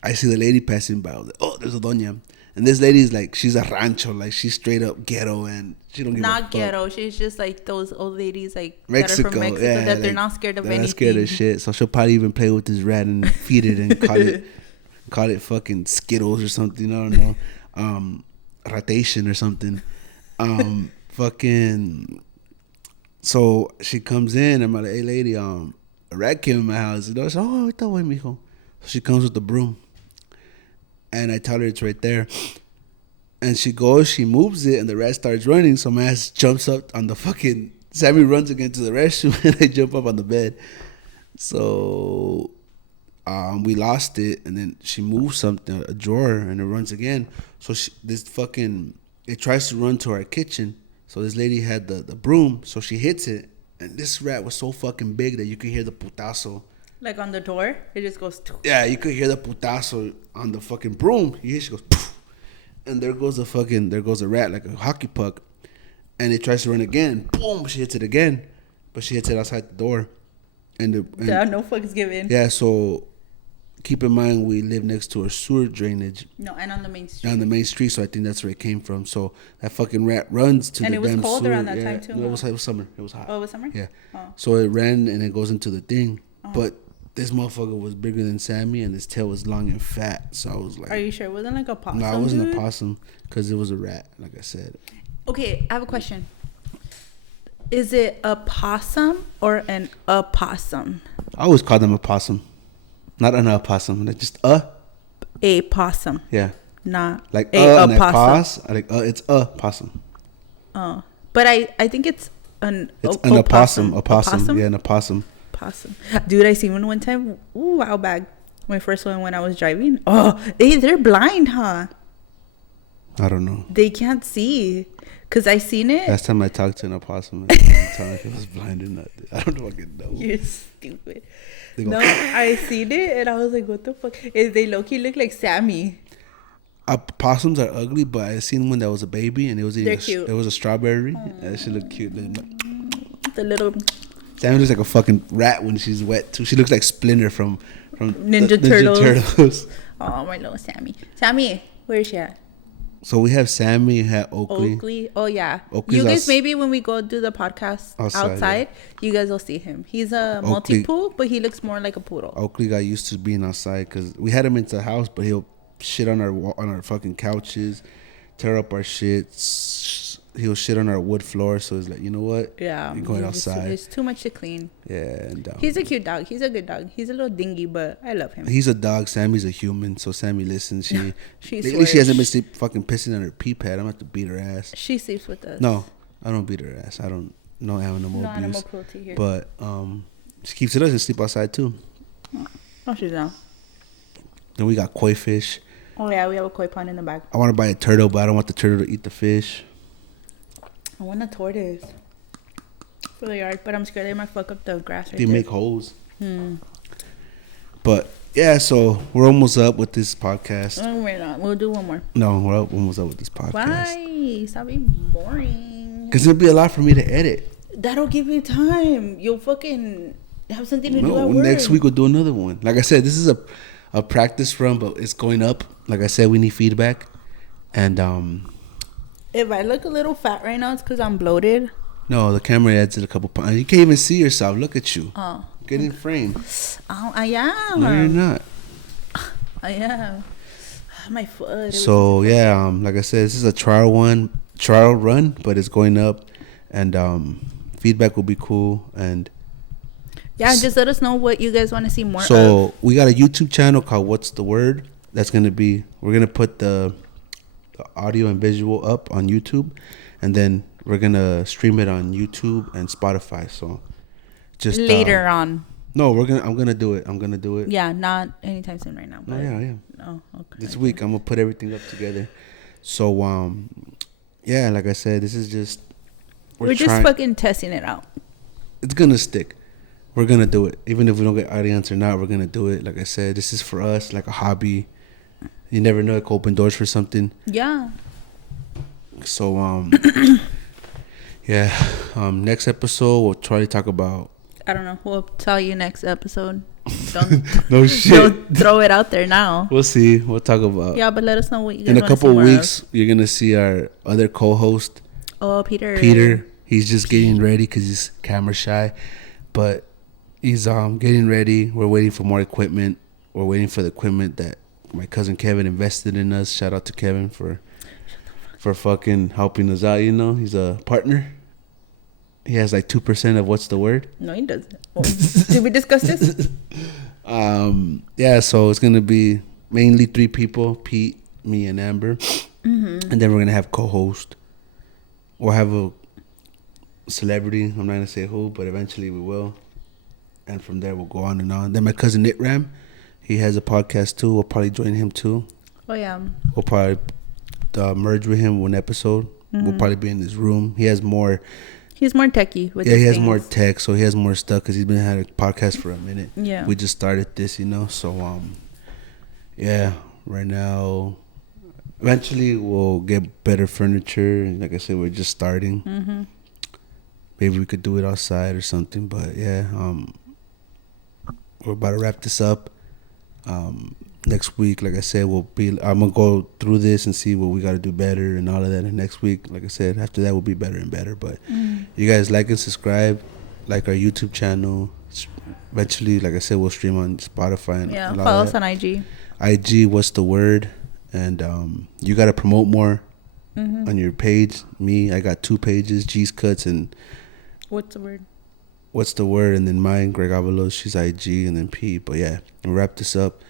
I see the lady passing by. I was like, oh, there's a doña. And this lady's like, she's a rancho. Like, she's straight up ghetto. And she don't give a fuck. Not ghetto. She's just like those old ladies like Mexico, that are from Mexico. yeah, That they're like, not scared of they're anything. not scared of shit. So she'll probably even play with this rat and feed it and call it fucking Skittles or something. I don't know. Rotation or something. Fucking. So she comes in. I'm like, hey, lady, a rat came in my house. You know, so, oh, ahorita voy, mijo. So she comes with the broom. And I tell her it's right there. And she goes, she moves it, and the rat starts running. So my ass jumps up on the fucking... Sammy runs again to the restroom, and I jump up on the bed. So we lost it, and then she moves something, a drawer, and it runs again. So it tries to run to our kitchen. So this lady had the broom, so she hits it. And this rat was so fucking big that you could hear the putazo. Like on the door, it just goes. Yeah, you could hear the putazo on the fucking broom. You hear she goes, poof, and there goes the rat like a hockey puck, and it tries to run again. Boom! She hits it again, but she hits it outside the door. And no fucks given. Yeah, so keep in mind we live next to a sewer drainage. No, and on the main street. On the main street, so I think that's where it came from. So that fucking rat runs to and the damn sewer. And it was cold around that time too. No, it was summer. It was hot. Oh, it was summer. Yeah. Oh. So it ran and it goes into the thing, but this motherfucker was bigger than Sammy, and his tail was long and fat. So I was like, are you sure it wasn't like a possum? No, it wasn't a possum because it was a rat, like I said. Okay, I have a question. Is it a possum or an opossum? I always call them a possum, not an opossum. They're just a possum. Yeah. Not like a possum. Like it's a possum. Oh, but I think it's an opossum. Opossum. Yeah, an opossum. Possum. Dude, I seen one time. Ooh, wow, back. My first one when I was driving. Oh, they're blind, huh? I don't know. They can't see. Cause I seen it. Last time I talked to an opossum, I didn't tell if it was blind or not. I don't fucking know. You're stupid. No, I seen it and I was like, what the fuck? They low-key look like Sammy. Opossums are ugly, but I seen one that was a baby and it was eating. They're cute. It was a strawberry. That shit looked cute. The little. Sammy looks like a fucking rat when she's wet too. She looks like Splinter from Ninja Turtles. Oh, my little Sammy. Sammy, where is she at? So we have Sammy, had Oakley. Oh yeah. Oakley's you guys maybe when we go do the podcast outside you guys will see him. He's a multi-poo, but he looks more like a poodle. Oakley got used to being outside because we had him into the house, but he'll shit on our fucking couches, tear up our shit. He'll shit on our wood floor. So it's like, you know what? Yeah, you're going outside. It's too much to clean. Yeah, and he's a cute dog. He's a good dog. He's a little dingy, but I love him. He's a dog. Sammy's a human. So Sammy listens. Lately she hasn't been fucking pissing on her pee pad. I'm gonna have to beat her ass. She sleeps with us. No, I don't beat her ass. I don't. No animal abuse. Animal cruelty here. But she keeps it us and sleep outside too. Oh, she's down. Then we got koi fish. Oh yeah, we have a koi pond in the back. I want to buy a turtle, but I don't want the turtle to eat the fish. I want a tortoise for the yard, but I'm scared they might fuck up the grass. They make holes. But yeah, so we're almost up with this podcast. Oh, we're not. We'll do one more. No, we're almost up with this podcast. Why? Stop being boring. Because it'll be a lot for me to edit. That'll give you time. You'll fucking have something to do at work. Next week we'll do another one. Like I said, this is a practice run, but it's going up. Like I said, we need feedback. And if I look a little fat right now, it's because I'm bloated. No, the camera adds it a couple pounds. You can't even see yourself. Look at you. Oh. Get in frame. Oh, I am. No, you're not. I am. My foot. So, yeah, like I said, this is a trial run, but it's going up. And feedback will be cool. And yeah, just let us know what you guys want to see more of. So, we got a YouTube channel called What's the Word? That's going to be, we're going to put the audio and visual up on YouTube, and then we're gonna stream it on YouTube and Spotify. So just later on. No, I'm gonna do it. Yeah, not anytime soon right now. But yeah. Oh, okay. This week I'm gonna put everything up together. So yeah, like I said, this is just we're just fucking testing it out. It's gonna stick. We're gonna do it, even if we don't get audience or not. We're gonna do it. Like I said, this is for us, like a hobby. You never know, it could open doors for something. Yeah. So yeah, next episode we'll try to talk about. I don't know. We'll tell you next episode. Don't No shit. don't throw it out there now. We'll see. We'll talk about. Yeah, but let us know what you guys In a wanna couple see of more weeks, you're gonna see our other co-host. Oh, Peter. Peter. He's just getting ready because he's camera shy, but he's getting ready. We're waiting for more equipment. We're waiting for the equipment that my cousin Kevin invested in us. Shout out to Kevin for fucking helping us out. You know, he's a partner. He has like 2% of what's the word? No, he doesn't. Oh, did we discuss this? Yeah, so it's gonna be mainly 3 people: Pete, me, and Amber, and then we're gonna have co-host. We'll have a celebrity. I'm not gonna say who, but eventually we will. And from there we'll go on and on. Then my cousin Nick Ram, he has a podcast too. We'll probably join him too. Oh yeah. We'll probably merge with him one episode. We'll probably be in his room. He has more. He's more techie with Yeah, he has things. more tech, so he has more stuff because he's been had a podcast for a minute. Yeah. We just started this, you know. So yeah, right now, eventually we'll get better furniture. Like I said, we're just starting. Maybe we could do it outside or something. But yeah, we're about to wrap this up. Next week, like I said, I'm gonna go through this and see what we got to do better and all of that. And next week, like I said, after that will be better and better. But you guys like and subscribe, like our YouTube channel. Eventually, like I said, we'll stream on Spotify and Yeah, and all follow that. us on IG. IG, what's the word? And you got to promote more on your page. Me, I got 2 pages, G's Cuts and What's the word? what's the word? And then mine, Greg Avalos, she's IG, and then P. But yeah, we'll wrap this up.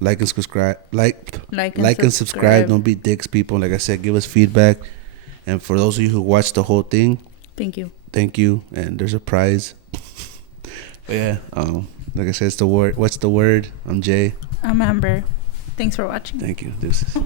Like and subscribe. Like and subscribe. Don't be dicks, people. Like I said, give us feedback. And for those of you who watched the whole thing, Thank you. thank you. And there's a prize. But yeah, like I said, it's the word. What's the word? I'm Jay. I'm Amber. Thanks for watching. Thank you. Deuces.